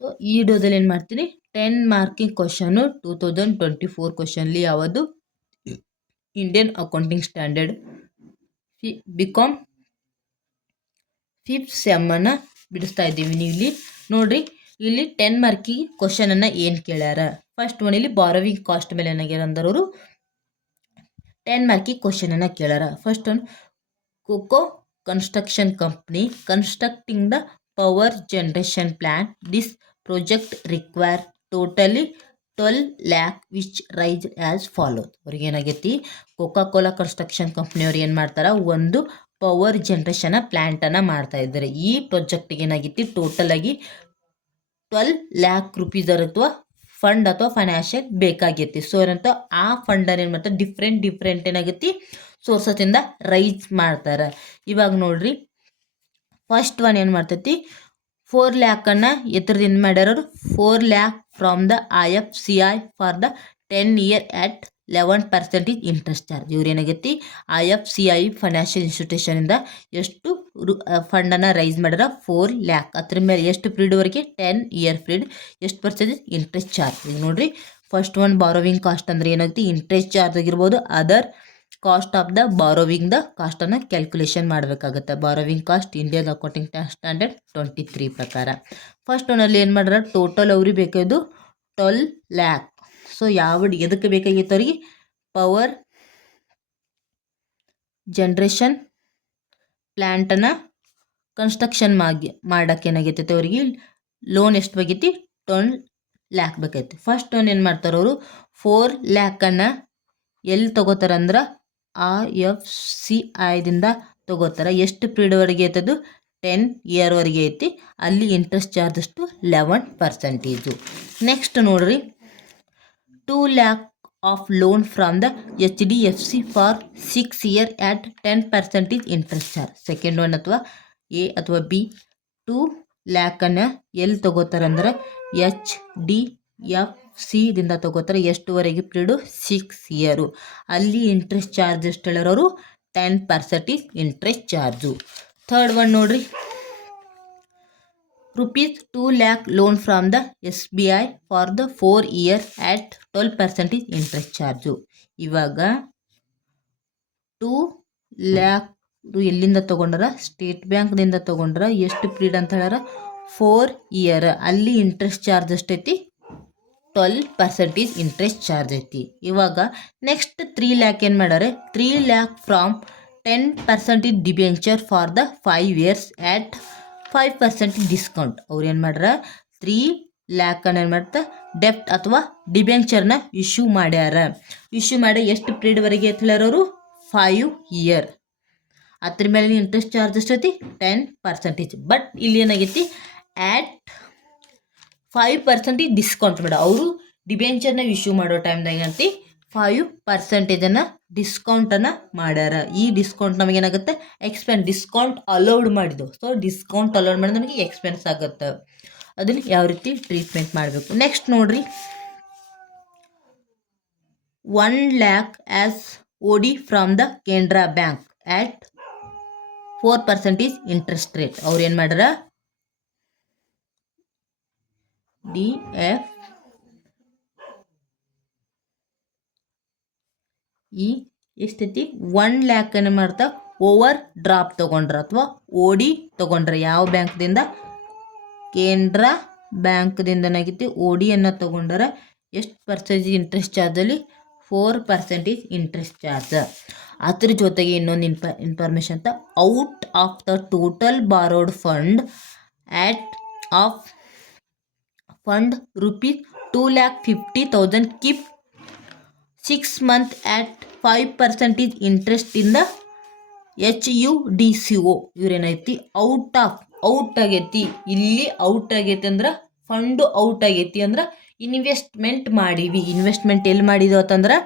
So ಈ ವಿಡಿಯೋದಲ್ಲಿ ಏನು ಮಾಡ್ತೀನಿ, 10 ಮಾರ್ಕಿಂಗ್ ಕ್ವಶನು 2024 ಕ್ವಶನ್ಲಿ ಯಾವುದು Indian accounting standard BCom 5th ಸೆಮ್ಮನ್ನು ಬಿಡಿಸ್ತಾ ಇದ್ದೀವಿ. ನೀವು ಇಲ್ಲಿ ನೋಡ್ರಿ, ಇಲ್ಲಿ 10 ಮಾರ್ಕಿಗೆ ಕ್ವಶನನ್ನು ಏನು ಕೇಳ್ಯಾರ. ಫಸ್ಟ್ ಒನ್ ಇಲ್ಲಿ ಬಾರೋವಿಂಗ್ ಕಾಸ್ಟ್ ಮೇಲೆ ಏನಾಗ್ಯಾರ ಅಂದ್ರೆ ಅವರು 10 ಮಾರ್ಕಿಗೆ ಕ್ವಶನನ್ನು ಕೇಳ್ಯಾರ. First one, Coco construction company constructing the power generation plant. This project require totally 12 lakh which raise as follows. ಅವ್ರಿಗೆ ಏನಾಗೈತಿ, ಕೋಕಾ ಕೋಲಾ ಕನ್ಸ್ಟ್ರಕ್ಷನ್ ಕಂಪ್ನಿಯವ್ರು ಏನು ಮಾಡ್ತಾರೆ, ಒಂದು ಪವರ್ ಜನ್ರೇಷನ್ ಪ್ಲ್ಯಾಂಟನ್ನು ಮಾಡ್ತಾ ಇದ್ದಾರೆ. ಈ ಪ್ರಾಜೆಕ್ಟಿಗೆ ಏನಾಗೈತಿ, ಟೋಟಲ್ ಆಗಿ 12 lakh rupees ಅಥವಾ ಫಂಡ್ ಅಥವಾ ಫೈನಾನ್ಷಿಯಲ್ ಬೇಕಾಗೈತಿ. ಸೊ ಏನಂತ ಆ ಫಂಡನ್ನು ಏನು ಮಾಡ್ತಾರೆ, ಡಿಫ್ರೆಂಟ್ ಏನಾಗೈತಿ ಸೋರ್ಸಸ್ಸಿಂದ ರೈಸ್ ಮಾಡ್ತಾರೆ. ಇವಾಗ ನೋಡ್ರಿ, ಫಸ್ಟ್ ಒನ್ ಏನು ಮಾಡ್ತೈತಿ, 4 lakh ಎತ್ತರದಿಂದ ಮಾಡ್ಯಾರ. 4 lakh from the IFCI for the 10 year at 11% interest charge. ಇವ್ರು ಏನಾಗೈತಿ, IFCI ಫೈನಾನ್ಷಿಯಲ್ ಇನ್ಸ್ಟಿಟ್ಯೂಷನಿಂದ ಎಷ್ಟು ಫಂಡನ್ನು ರೈಸ್ ಮಾಡ್ಯಾರ, 4 lakh. ಅದ್ರ ಮೇಲೆ ಎಷ್ಟು ಪೀರಿಯಡ್ವರೆಗೆ, 10 year ಪೀರಿಯಡ್, ಎಷ್ಟು ಪರ್ಸೆಂಟೇಜ್ ಇಂಟ್ರೆಸ್ಟ್ ಚಾರ್ಜ್. ಈಗ ನೋಡ್ರಿ, ಫಸ್ಟ್ ಒನ್ ಬಾರೋವಿಂಗ್ ಕಾಸ್ಟ್ ಅಂದ್ರೆ ಏನಾಗುತ್ತೆ, ಇಂಟ್ರೆಸ್ಟ್ ಚಾರ್ಜ್ ಆಗಿರ್ಬೋದು. Other cost of the borrowing the ಕಾಸ್ಟನ್ನು ಕ್ಯಾಲ್ಕುಲೇಷನ್ ಮಾಡಬೇಕಾಗುತ್ತೆ. ಬಾರೋವಿಂಗ್ ಕಾಸ್ಟ್ ಇಂಡಿಯಾದ ಅಕೌಂಟಿಂಗ್ ಸ್ಟ್ಯಾಂಡರ್ಡ್ 23 ಪ್ರಕಾರ. ಫಸ್ಟ್ ಒನ್ನಲ್ಲಿ ಏನು ಮಾಡ್ಯಾರ, ಟೋಟಲ್ ಅವ್ರಿಗೆ ಬೇಕಾದ್ದು 12 lakh. ಸೊ ಎದಕ್ಕೆ ಬೇಕಾಗಿತ್ತು ಅವ್ರಿಗೆ, ಪವರ್ ಜನ್ರೇಷನ್ ಪ್ಲ್ಯಾಂಟನ್ನು ಕನ್ಸ್ಟ್ರಕ್ಷನ್ ಮಾಡೋಕ್ಕೆ ಏನಾಗೈತಿ ಅವ್ರಿಗೆ ಲೋನ್ ಎಷ್ಟು ಬೇಕೈತಿ, 12 lakh ಬೇಕೈತಿ. ಫಸ್ಟ್ ಒನ್ ಏನು ಮಾಡ್ತಾರೆ ಅವರು, 4 lakh ಎಲ್ಲಿ ತೊಗೋತಾರಂದ್ರೆ IFCIದಿಂದ ತೊಗೋತಾರೆ. ಎಷ್ಟು ಪೀರಿಯಡ್ವರೆಗೆ ಐತದು, 10 yearವರೆಗೆ ಐತಿ. ಅಲ್ಲಿ ಇಂಟ್ರೆಸ್ಟ್ ಚಾರ್ಜ್ ಅಷ್ಟು 11%. ನೆಕ್ಸ್ಟ್ ನೋಡ್ರಿ, 2 lakh of lone from the HDFC for 6 year at 10% interest charge. Second one ಅಥವಾ ಎ ಅಥವಾ ಬಿ, 2 lakh ಎಲ್ಲಿ ತೊಗೋತಾರಂದ್ರೆ HDFCದಿಂದ ತೊಗೋತಾರೆ. ಎಷ್ಟುವರೆಗೆ ಪೀರಿಯಡು, 6 year. ಅಲ್ಲಿ ಇಂಟ್ರೆಸ್ಟ್ ಚಾರ್ಜ್ ಎಷ್ಟು ಹೇಳೋರು, 10% ಇಂಟ್ರೆಸ್ಟ್ ಚಾರ್ಜು. ಥರ್ಡ್ ಒನ್ ನೋಡ್ರಿ, ₹2 lakh loan from the SBI for the 4 year at 12% interest charge. ಇವಾಗ 2 lakh ಎಲ್ಲಿಂದ ತೊಗೊಂಡ್ರ, ಸ್ಟೇಟ್ ಬ್ಯಾಂಕ್ದಿಂದ ತೊಗೊಂಡ್ರ. ಎಷ್ಟು ಪೀರಿಯಡ್ ಅಂತ ಹೇಳ್ಯಾರ, 4 year. ಅಲ್ಲಿ ಇಂಟ್ರೆಸ್ಟ್ ಚಾರ್ಜ್ ಎಷ್ಟೈತಿ, 12% ಇಂಟ್ರೆಸ್ಟ್ ಚಾರ್ಜ್ ಐತಿ. ಇವಾಗ ನೆಕ್ಸ್ಟ್ 3 lakh ಏನು ಮಾಡ್ಯಾರೆ, 3 lakh from 10% debenture for the 5 years at 5% discount. ಅವ್ರು ಏನು ಮಾಡ್ಯಾರ, 3 lakh ಏನು ಮಾಡ್ತಾ ಡೆಪ್ಟ್ ಅಥವಾ ಡಿಬೆಂಚರ್ನ ಇಶ್ಯೂ ಮಾಡ್ಯಾರ. ಇಶ್ಯೂ ಮಾಡಿ ಎಷ್ಟು ಪೀರಿಯಡ್ವರೆಗೆ ಅಂತ ಹೇಳ್ಯಾರ, 5 year. ಅದ್ರ ಮೇಲೆ ಇಂಟ್ರೆಸ್ಟ್ ಚಾರ್ಜ್ ಎಷ್ಟೈತಿ, 10%. ಬಟ್ ಇಲ್ಲಿ ಏನಾಗೈತಿ, ಆ್ಯಟ್ 5% ಡಿಸ್ಕೌಂಟ್ ಮಾಡ. ಅವರು ಡಿಬೆಂಚರ್ನ ಇಶ್ಯೂ ಮಾಡೋ ಟೈಮ್ದಾಗ ಏನಂತಿ 5% ಡಿಸ್ಕೌಂಟನ್ನು ಮಾಡ್ಯಾರ. ಈ ಡಿಸ್ಕೌಂಟ್ ನಮಗೇನಾಗುತ್ತೆ, ಡಿಸ್ಕೌಂಟ್ ಅಲೌಡ್ ಮಾಡಿದ್ದು. ಸೊ ಡಿಸ್ಕೌಂಟ್ ಅಲೌಡ್ ಮಾಡಿದ್ರೆ ನಮಗೆ ಎಕ್ಸ್ಪೆನ್ಸ್ ಆಗುತ್ತೆ. ಅದನ್ನು ಯಾವ ರೀತಿ ಟ್ರೀಟ್ಮೆಂಟ್ ಮಾಡಬೇಕು. ನೆಕ್ಸ್ಟ್ ನೋಡ್ರಿ, 1 lakh as OD from the Canara bank at 4% interest rate. ಅವ್ರು ಏನು ಮಾಡ್ಯಾರ, DFE ಎಷ್ಟೈತಿ, 1 lakh ಮಾಡ್ತಾ ಓವರ್ ಡ್ರಾಫ್ಟ್ ತೊಗೊಂಡ್ರ ಅಥವಾ OD ತೊಗೊಂಡ್ರ. ಯಾವ ಬ್ಯಾಂಕ್ದಿಂದ, ಕೆನರಾ ಬ್ಯಾಂಕ್ದಿಂದ ಏನಾಗೈತಿ, ODಯನ್ನು ತೊಗೊಂಡರ. ಎಷ್ಟು ಪರ್ಸೆಂಟೇಜ್ ಇಂಟ್ರೆಸ್ಟ್ ಚಾರ್ಜಲ್ಲಿ, 4% ಇಂಟ್ರೆಸ್ಟ್ ಚಾರ್ಜ್. ಅದ್ರ ಜೊತೆಗೆ ಇನ್ನೊಂದು ಇನ್ಫಾರ್ಮೇಷನ್ ಅಂತ, out of the total borrowed fund at of fund ₹2,50,000 keep 6 months at 5% interest ಇಂದ HUDCO. ಇವ್ರೇನೈತಿ, ಔಟ್ ಆಗೈತಿ. ಇಲ್ಲಿ ಔಟ್ ಆಗೈತಿ ಅಂದ್ರೆ ಫಂಡು ಔಟ್ ಆಗೈತಿ ಅಂದ್ರೆ ಇನ್ವೆಸ್ಟ್ಮೆಂಟ್ ಮಾಡೀವಿ. ಇನ್ವೆಸ್ಟ್ಮೆಂಟ್ ಎಲ್ಲಿ ಮಾಡಿದೆವು ಅಂತಂದ್ರೆ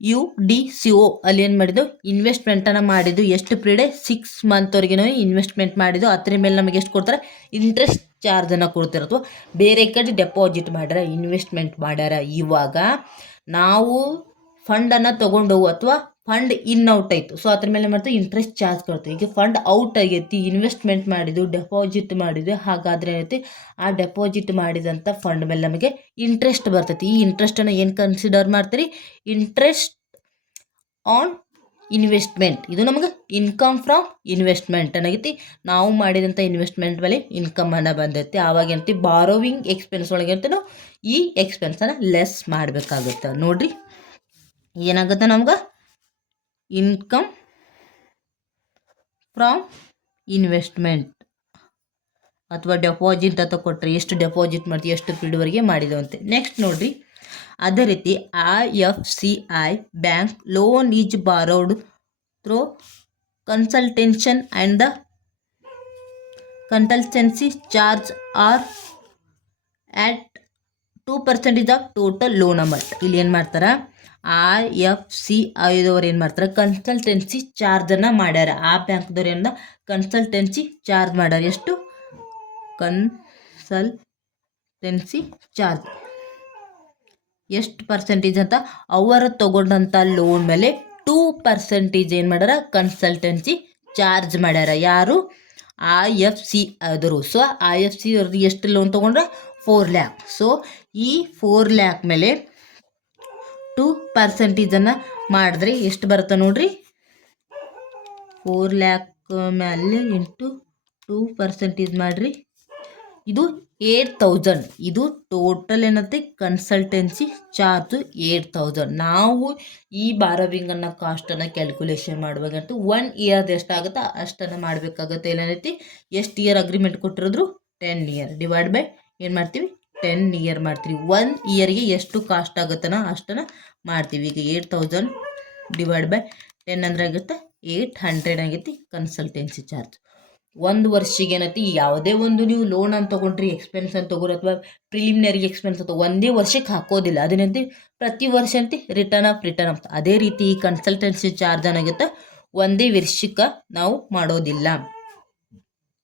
HUDCO ಅಲ್ಲಿ ಏನು ಮಾಡಿದ್ದು, ಇನ್ವೆಸ್ಟ್ಮೆಂಟನ್ನು ಮಾಡಿದ್ದು. ಎಷ್ಟು ಪೀರಿಯಡ್, 6 monthವರೆಗೆ ನಾವು ಇನ್ವೆಸ್ಟ್ಮೆಂಟ್ ಮಾಡಿದ್ದು. ಅದ್ರ ಮೇಲೆ ನಮಗೆ ಎಷ್ಟು ಕೊಡ್ತಾರೆ, ಇಂಟ್ರೆಸ್ಟ್ ಚಾರ್ಜನ್ನು ಕೊಡ್ತಾರೆ. ಅಥವಾ ಬೇರೆ ಕಡೆ ಡೆಪಾಸಿಟ್ ಮಾಡ್ಯಾರ, ಇನ್ವೆಸ್ಟ್ಮೆಂಟ್ ಮಾಡ್ಯಾರ. ಇವಾಗ ನಾವು ಫಂಡನ್ನು ತೊಗೊಂಡು ಅಥವಾ ಫಂಡ್ ಇನ್ ಔಟ್ ಆಯಿತು. ಸೊ ಅದ್ರ ಮೇಲೆ ಮಾಡ್ತೀವಿ ಇಂಟ್ರೆಸ್ಟ್ ಚಾರ್ಜ್ ಕೊಡ್ತೀವಿ. ಈಗ ಫಂಡ್ ಔಟ್ ಆಗೈತಿ, ಇನ್ವೆಸ್ಟ್ಮೆಂಟ್ ಮಾಡಿದ್ದು, ಡೆಪಾಸಿಟ್ ಮಾಡಿದ್ವಿ, ಹಾಗಾದರೆ ಏನೈತಿ ಆ ಡೆಪಾಸಿಟ್ ಮಾಡಿದಂಥ ಫಂಡ್ ಮೇಲೆ ನಮಗೆ ಇಂಟ್ರೆಸ್ಟ್ ಬರ್ತೈತಿ. ಈ ಇಂಟ್ರೆಸ್ಟನ್ನು ಏನು ಕನ್ಸಿಡರ್ ಮಾಡ್ತೀರಿ? Interest on investment. ಇದು ನಮಗೆ ಇನ್ಕಮ್ ಫ್ರಮ್ ಇನ್ವೆಸ್ಟ್ಮೆಂಟ್ ಅನ್ನಗೈತಿ. ನಾವು ಮಾಡಿದಂಥ ಇನ್ವೆಸ್ಟ್ಮೆಂಟ್ ಮೇಲೆ ಇನ್ಕಮ್ ಅನ್ನ ಬಂದೈತಿ. ಆವಾಗ ಏನಂತಿ ಬಾರೋವಿಂಗ್ ಎಕ್ಸ್ಪೆನ್ಸ್ ಒಳಗೆ ಅಂತ ನಾವು ಈ ಎಕ್ಸ್ಪೆನ್ಸನ್ನು ಲೆಸ್ ಮಾಡಬೇಕಾಗುತ್ತೆ. ನೋಡ್ರಿ ಏನಾಗುತ್ತೆ ನಮ್ಗೆ ಇನ್ಕಮ್ ಫ್ರಮ್ ಇನ್ವೆಸ್ಟ್ಮೆಂಟ್ ಅಥವಾ ಡೆಪಾಸಿಟ್ ಅಂತ ಕೊಟ್ಟರೆ ಎಷ್ಟು ಡೆಪಾಸಿಟ್ ಮಾಡ್ತೀವಿ, ಎಷ್ಟು ಪೀರಿಯಡ್ವರೆಗೆ ಮಾಡಿದವಂತೆ. ನೆಕ್ಸ್ಟ್ ನೋಡ್ರಿ, ಅದೇ ರೀತಿ IFCI bank loan is borrowed through consultation and the consultancy charge are at 2% of total loan amount. ಇಲ್ಲಿ ಏನು ಮಾಡ್ತಾರೆ, IFCIದವ್ರು ಏನು ಮಾಡ್ತಾರೆ, ಕನ್ಸಲ್ಟೆನ್ಸಿ ಚಾರ್ಜನ್ನು ಮಾಡ್ಯಾರ. ಆ ಬ್ಯಾಂಕ್ದವ್ರು ಏನ ಕನ್ಸಲ್ಟೆನ್ಸಿ ಚಾರ್ಜ್ ಮಾಡ್ಯಾರ. ಎಷ್ಟು? ಕನ್ಸಲ್ಟೆನ್ಸಿ ಚಾರ್ಜ್ ಎಷ್ಟು ಪರ್ಸೆಂಟೇಜ್ ಅಂತ ಅವರು ತಗೊಂಡಂಥ ಲೋನ್ ಮೇಲೆ 2% ಏನು ಮಾಡ್ಯಾರ, ಕನ್ಸಲ್ಟೆನ್ಸಿ ಚಾರ್ಜ್ ಮಾಡ್ಯಾರ. ಯಾರು? IFC ಆದರು. ಸೊ IFC ಅವ್ರದ್ದು ಎಷ್ಟು ಲೋನ್ ತೊಗೊಂಡ್ರೆ 4 lakh. ಸೊ ಈ 4 lakh ಮೇಲೆ 2% ಮಾಡಿದ್ರೆ ಎಷ್ಟು ಬರುತ್ತೆ ನೋಡ್ರಿ, 4 lakh ಮೇಲೆ ಇಂಟು 2% ಮಾಡಿರಿ, ಇದು 8,000. ಇದು ಟೋಟಲ್ ಏನತ್ತೆ ಕನ್ಸಲ್ಟೆನ್ಸಿ ಚಾರ್ಜು 8,000. ನಾವು ಈ ಬಾರೋವಿಂಗನ್ನು ಕಾಸ್ಟನ್ನು ಕ್ಯಾಲ್ಕುಲೇಷನ್ ಮಾಡುವಾಗಂತೂ 1 ಇಯರ್ದು ಎಷ್ಟಾಗುತ್ತಾ ಅಷ್ಟನ್ನು ಮಾಡಬೇಕಾಗುತ್ತೆ. ಏನೈತಿ, ಎಷ್ಟು ಇಯರ್ ಅಗ್ರಿಮೆಂಟ್ ಕೊಟ್ಟಿರೋದ್ರು 10 year ಡಿವೈಡ್ ಬೈ ಏನು ಮಾಡ್ತೀವಿ 10 year ಮಾಡ್ತೀವಿ. 1 ಇಯರ್ಗೆ ಎಷ್ಟು ಕಾಸ್ಟ್ ಆಗುತ್ತನೋ ಅಷ್ಟನ್ನು ಮಾಡ್ತೀವಿ. ಈಗ 8,000 ಡಿವೈಡ್ ಬೈ 10 ಅಂದರೆ ಆಗುತ್ತೆ 800 ಆಗೈತಿ ಕನ್ಸಲ್ಟೆನ್ಸಿ ಚಾರ್ಜ್. 1 ವರ್ಷಕ್ಕೆ ಏನೈತಿ, ಯಾವುದೇ ಒಂದು ನೀವು ಲೋನ್ ಅಂತ ತೊಗೊಂಡ್ರಿ, ಎಕ್ಸ್ಪೆನ್ಸ್ ಅಂತ ತೊಗೊರಿ ಅಥವಾ ಪ್ರಿಲಿಮಿನರಿ ಎಕ್ಸ್ಪೆನ್ಸ್ ಅಂತ ಒಂದೇ ವರ್ಷಕ್ಕೆ ಹಾಕೋದಿಲ್ಲ. ಅದೇನಂತೆ ಪ್ರತಿ ವರ್ಷ ಅಂತ ರಿಟರ್ನ್ ಅಂತ. ಅದೇ ರೀತಿ ಈ ಕನ್ಸಲ್ಟೆನ್ಸಿ ಚಾರ್ಜ್ ಏನಾಗುತ್ತೆ ಒಂದೇ ವರ್ಷಕ್ಕೆ ನಾವು ಮಾಡೋದಿಲ್ಲ.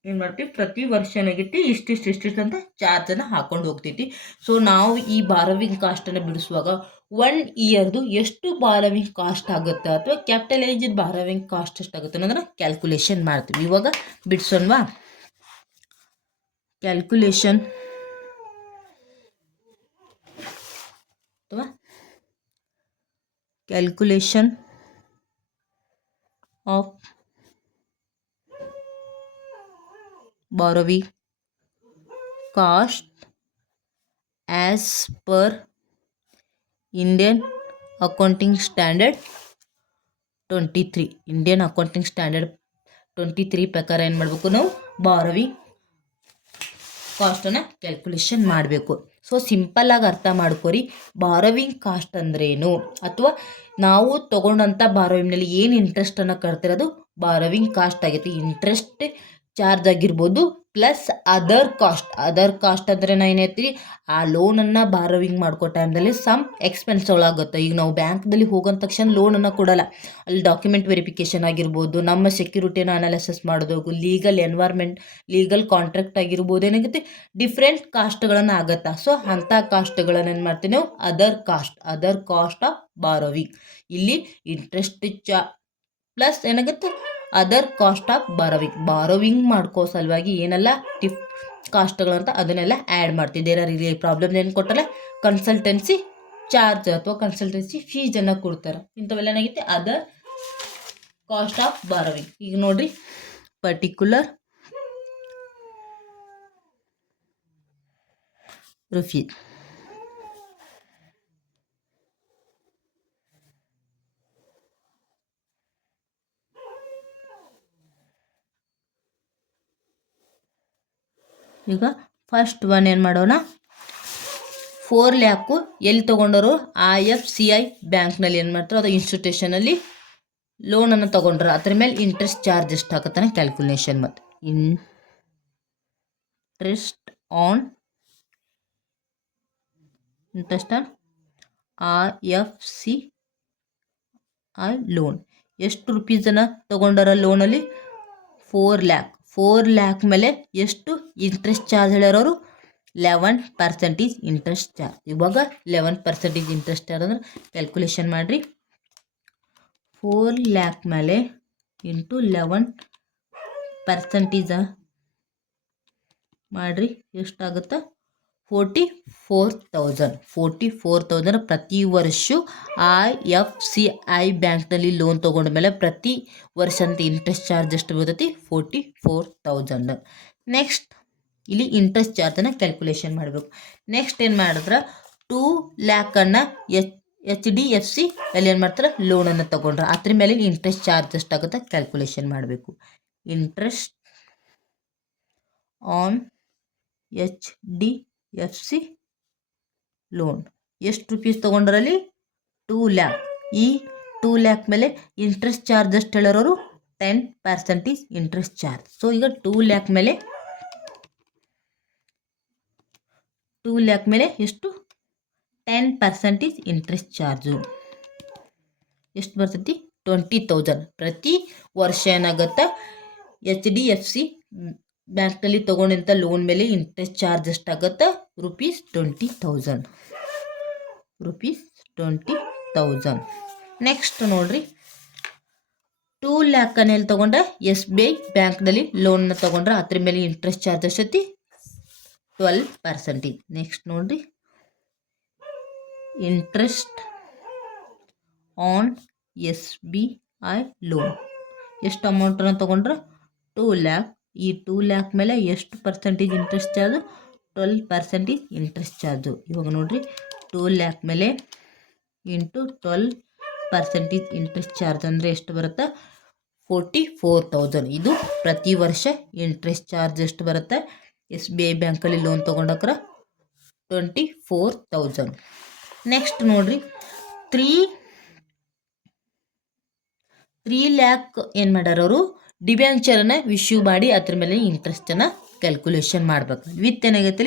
ಏನು ಮಾಡ್ತೀವಿ, ಪ್ರತಿ ವರ್ಷ ಏನಾಗೈತಿ ಇಷ್ಟಿಷ್ಟು ಅಂತ ಚಾರ್ಜನ್ನು ಹಾಕೊಂಡು ಹೋಗ್ತೈತಿ. ಸೊ ನಾವು ಈ ಬಾರೋವಿಂಗ್ ಕಾಸ್ಟನ್ನು ಬಿಡಿಸುವಾಗ 1 ಇಯರ್ದು ಎಷ್ಟು ಬಾರೋವಿಂಗ್ ಕಾಸ್ಟ್ ಆಗುತ್ತೆ ಅಥವಾ ಕ್ಯಾಪಿಟಲೈಸ್ಡ್ ಬಾರೋವಿಂಗ್ ಕಾಸ್ಟ್ ಎಷ್ಟಾಗುತ್ತೆ ಅನ್ನೋದನ್ನ ಕ್ಯಾಲ್ಕುಲೇಷನ್ ಮಾಡ್ತೀವಿ. ಇವಾಗ ಬಿಡಿಸೋಣವಾ? ಕ್ಯಾಲ್ಕುಲೇಷನ್ ಅಥವಾ calculation of borrowing cost as per Indian Accounting Standard 23. Indian accounting standard 23 ಪ್ರಕಾರ ಏನು ಮಾಡಬೇಕು, ನಾವು ಬಾರೋವಿಂಗ್ ಕಾಸ್ಟನ್ನು ಕ್ಯಾಲ್ಕುಲೇಷನ್ ಮಾಡಬೇಕು. ಸೊ ಸಿಂಪಲ್ಲಾಗಿ ಅರ್ಥ ಮಾಡ್ಕೊರಿ, ಬಾರೋವಿಂಗ್ ಕಾಸ್ಟ್ ಅಂದ್ರೇನು ಅಥವಾ ನಾವು ತೊಗೊಂಡಂಥ ಬಾರೋವಿಂಗ್ನಲ್ಲಿ ಏನು ಇಂಟ್ರೆಸ್ಟನ್ನು ಕಟ್ತಿರೋದು ಬಾರೋವಿಂಗ್ ಕಾಸ್ಟ್ ಆಗೈತಿ. ಇಂಟ್ರೆಸ್ಟ್ ಚಾರ್ಜ್ ಆಗಿರ್ಬೋದು ಪ್ಲಸ್ ಅದರ್ ಕಾಸ್ಟ್ ಅಂದರೆ ನಾವು ಏನು ಹೇಳ್ತೀವಿ, ಆ ಲೋನನ್ನು ಬಾರೋವಿಂಗ್ ಮಾಡ್ಕೋ ಟೈಮ್ದಲ್ಲಿ ಸಮ್ ಎಕ್ಸ್ಪೆನ್ಸ್ ಒಳಗುತ್ತೆ. ಈಗ ನಾವು ಬ್ಯಾಂಕ್ದಲ್ಲಿ ಹೋಗೋಂಥ ತಕ್ಷಣ ಲೋನನ್ನು ಕೊಡೋಲ್ಲ, ಅಲ್ಲಿ ಡಾಕ್ಯುಮೆಂಟ್ ವೆರಿಫಿಕೇಷನ್ ಆಗಿರ್ಬೋದು, ನಮ್ಮ ಸೆಕ್ಯೂರಿಟಿನ ಅನಾಲಿಸಿಸ್ ಮಾಡೋದು, ಲೀಗಲ್ ಕಾಂಟ್ರಾಕ್ಟ್ ಆಗಿರ್ಬೋದು, ಏನಾಗುತ್ತೆ ಡಿಫ್ರೆಂಟ್ ಕಾಸ್ಟ್ಗಳನ್ನು ಆಗುತ್ತೆ. ಸೊ ಅಂಥ ಕಾಸ್ಟ್ಗಳನ್ನು ಏನು ಮಾಡ್ತೀವಿ ನಾವು ಅದರ್ ಕಾಸ್ಟ್ ಆಫ್ ಬಾರೋವಿಂಗ್. ಇಲ್ಲಿ ಇಂಟ್ರೆಸ್ಟ್ ಪ್ಲಸ್ ಏನಾಗುತ್ತೆ ಅದರ್ ಕಾಸ್ಟ್ ಆಫ್ ಬಾರೋವಿಂಗ್ ಮಾಡ್ಕೋ ಸಲುವಾಗಿ ಏನೆಲ್ಲ ಕಾಸ್ಟ್ಗಳಂತ ಅದನ್ನೆಲ್ಲ ಆ್ಯಡ್ ಮಾಡ್ತಿದ್ದೇನೆ. ಇಲ್ಲಿ ಪ್ರಾಬ್ಲಮ್ ಏನು ಕೊಟ್ಟಲ್ಲ, ಕನ್ಸಲ್ಟೆನ್ಸಿ ಚಾರ್ಜ್ ಅಥವಾ ಕನ್ಸಲ್ಟೆನ್ಸಿ ಫೀಸನ್ನು ಕೊಡ್ತಾರೆ. ಇಂಥವೆಲ್ಲ ಏನಾಗುತ್ತೆ ಅದರ್ ಕಾಸ್ಟ್ ಆಫ್ ಬಾರೋವಿಂಗ್. ಈಗ ನೋಡ್ರಿ, ಪರ್ಟಿಕ್ಯುಲರ್ ರುಫೀಸ್ ಈಗ ಫಸ್ಟ್ ಒನ್ ಏನು ಮಾಡೋಣ, 4 lakh ಎಲ್ಲಿ ತೊಗೊಂಡವರು IFCI ಬ್ಯಾಂಕ್ನಲ್ಲಿ ಏನು ಮಾಡ್ತಾರೆ, ಅದು ಇನ್ಸ್ಟಿಟ್ಯೂಷನಲ್ಲಿ ಲೋನನ್ನು ತೊಗೊಂಡ್ರು. ಅದ್ರ ಮೇಲೆ ಇಂಟ್ರೆಸ್ಟ್ ಚಾರ್ಜ್ ಎಷ್ಟಾಗತ್ತಾನೆ ಕ್ಯಾಲ್ಕುಲೇಷನ್. ಮತ್ತು ಇಂಟ್ರೆಸ್ಟ್ ಆನ್ IFCI ಲೋನ್ ಎಷ್ಟು ರುಪೀಸನ್ನು ತೊಗೊಂಡಾರ ಲೋನಲ್ಲಿ 4 lakh. 4 lakh ಮೇಲೆ ಎಷ್ಟು ಇಂಟ್ರೆಸ್ಟ್ ಚಾರ್ಜ್ ಹೇಳ್ಯಾರವರು 11% ಇಂಟ್ರೆಸ್ಟ್ ಚಾರ್ಜ್. ಇವಾಗ 11% ಇಂಟ್ರೆಸ್ಟ್ ಚಾರ್ಜ್ ಅಂದ್ರೆ ಕ್ಯಾಲ್ಕುಲೇಷನ್ ಮಾಡಿರಿ. 4 ಲ್ಯಾಕ್ ಮೇಲೆ ಇಂಟು 11% ಮಾಡಿರಿ ಎಷ್ಟಾಗುತ್ತೆ 44,000 ಪ್ರತಿ ವರ್ಷ IFCI ಬ್ಯಾಂಕ್ನಲ್ಲಿ ಲೋನ್ ತೊಗೊಂಡ ಮೇಲೆ ಪ್ರತಿ ವರ್ಷ ಅಂತ ಇಂಟ್ರೆಸ್ಟ್ ಚಾರ್ಜ್ ಎಷ್ಟು ಬರ್ತೈತಿ 44,000. ನೆಕ್ಸ್ಟ್ ಇಲ್ಲಿ ಇಂಟ್ರೆಸ್ಟ್ ಚಾರ್ಜನ್ನು ಕ್ಯಾಲ್ಕುಲೇಷನ್ ಮಾಡಬೇಕು. ನೆಕ್ಸ್ಟ್ ಏನು ಮಾಡಿದ್ರೆ 2 ಲ್ಯಾಕನ್ನು HDFC ಅಲ್ಲಿ ಏನು ಮಾಡ್ತಾರೆ ಲೋನನ್ನು ತೊಗೊಂಡ್ರೆ ಅದ್ರ ಮೇಲೆ ಇಂಟ್ರೆಸ್ಟ್ ಚಾರ್ಜ್ ಎಷ್ಟಾಗುತ್ತೆ ಕ್ಯಾಲ್ಕುಲೇಷನ್ ಮಾಡಬೇಕು. ಇಂಟ್ರೆಸ್ಟ್ ಆನ್ HDFC ಲೋನ್ ಎಷ್ಟು ರುಪೀಸ್ ತೊಗೊಂಡ್ರಲ್ಲಿ 2 ಲ್ಯಾಕ್. ಈ 2 ಲ್ಯಾಕ್ ಮೇಲೆ ಇಂಟ್ರೆಸ್ಟ್ ಚಾರ್ಜ್ ಎಷ್ಟು ಹೇಳೋರು 10% ಇಂಟ್ರೆಸ್ಟ್ ಚಾರ್ಜ್. ಸೊ ಈಗ 2 ಲ್ಯಾಕ್ ಮೇಲೆ ಎಷ್ಟು 10% ಇಂಟ್ರೆಸ್ಟ್ ಚಾರ್ಜು ಎಷ್ಟು ಬರ್ತೈತಿ 20,000. ಪ್ರತಿ ವರ್ಷ ಏನಾಗುತ್ತೆ HDFC ಬ್ಯಾಂಕ್ನಲ್ಲಿ ತೊಗೊಂಡಂಥ ಲೋನ್ ಮೇಲೆ ಇಂಟ್ರೆಸ್ಟ್ ಚಾರ್ಜ್ ಎಷ್ಟಾಗುತ್ತೆ ₹20,000. ನೆಕ್ಸ್ಟ್ ನೋಡ್ರಿ 2 ಲ್ಯಾಕನ್ನು ಎಲ್ಲಿ ತೊಗೊಂಡ್ರೆ SBI ಬ್ಯಾಂಕ್ನಲ್ಲಿ ಲೋನ್ನ ತೊಗೊಂಡ್ರೆ ಅದ್ರ ಮೇಲೆ ಇಂಟ್ರೆಸ್ಟ್ ಚಾರ್ಜ್ ಎಷ್ಟೈತಿ 12%. ನೆಕ್ಸ್ಟ್ ನೋಡ್ರಿ ಇಂಟ್ರೆಸ್ಟ್ ಆನ್ SBI ಲೋನ್ ಎಷ್ಟು ಅಮೌಂಟನ್ನು ತೊಗೊಂಡ್ರೆ 2 ಲ್ಯಾಕ್. ಈ 2 ಲ್ಯಾಕ್ ಮೇಲೆ ಎಷ್ಟು percentage interest charge 12% interest charge. ಇವಾಗ ನೋಡ್ರಿ 2 ಲ್ಯಾಕ್ ಮೇಲೆ ಇಂಟು 12% ಇಂಟ್ರೆಸ್ಟ್ ಚಾರ್ಜ್ ಅಂದರೆ ಎಷ್ಟು ಬರುತ್ತೆ 44,000. ಇದು ಪ್ರತಿ ವರ್ಷ ಇಂಟ್ರೆಸ್ಟ್ ಚಾರ್ಜ್ ಎಷ್ಟು ಬರುತ್ತೆ SBI ಬ್ಯಾಂಕಲ್ಲಿ ಲೋನ್ ತೊಗೊಂಡಕ್ರ 24,000. ನೆಕ್ಸ್ಟ್ ನೋಡ್ರಿ 3 ಲ್ಯಾಕ್ ಏನು ಮಾಡ್ಯಾರ ಅವರು ಡಿಬೆಂಚರನ್ನು ಇಶ್ಯೂ ಮಾಡಿ ಅದ್ರ ಮೇಲೆ ಇಂಟ್ರೆಸ್ಟನ್ನು ಕ್ಯಾಲ್ಕುಲೇಷನ್ ಮಾಡ್ಬೇಕು. ವಿತ್ ಏನಾಗೈತೆ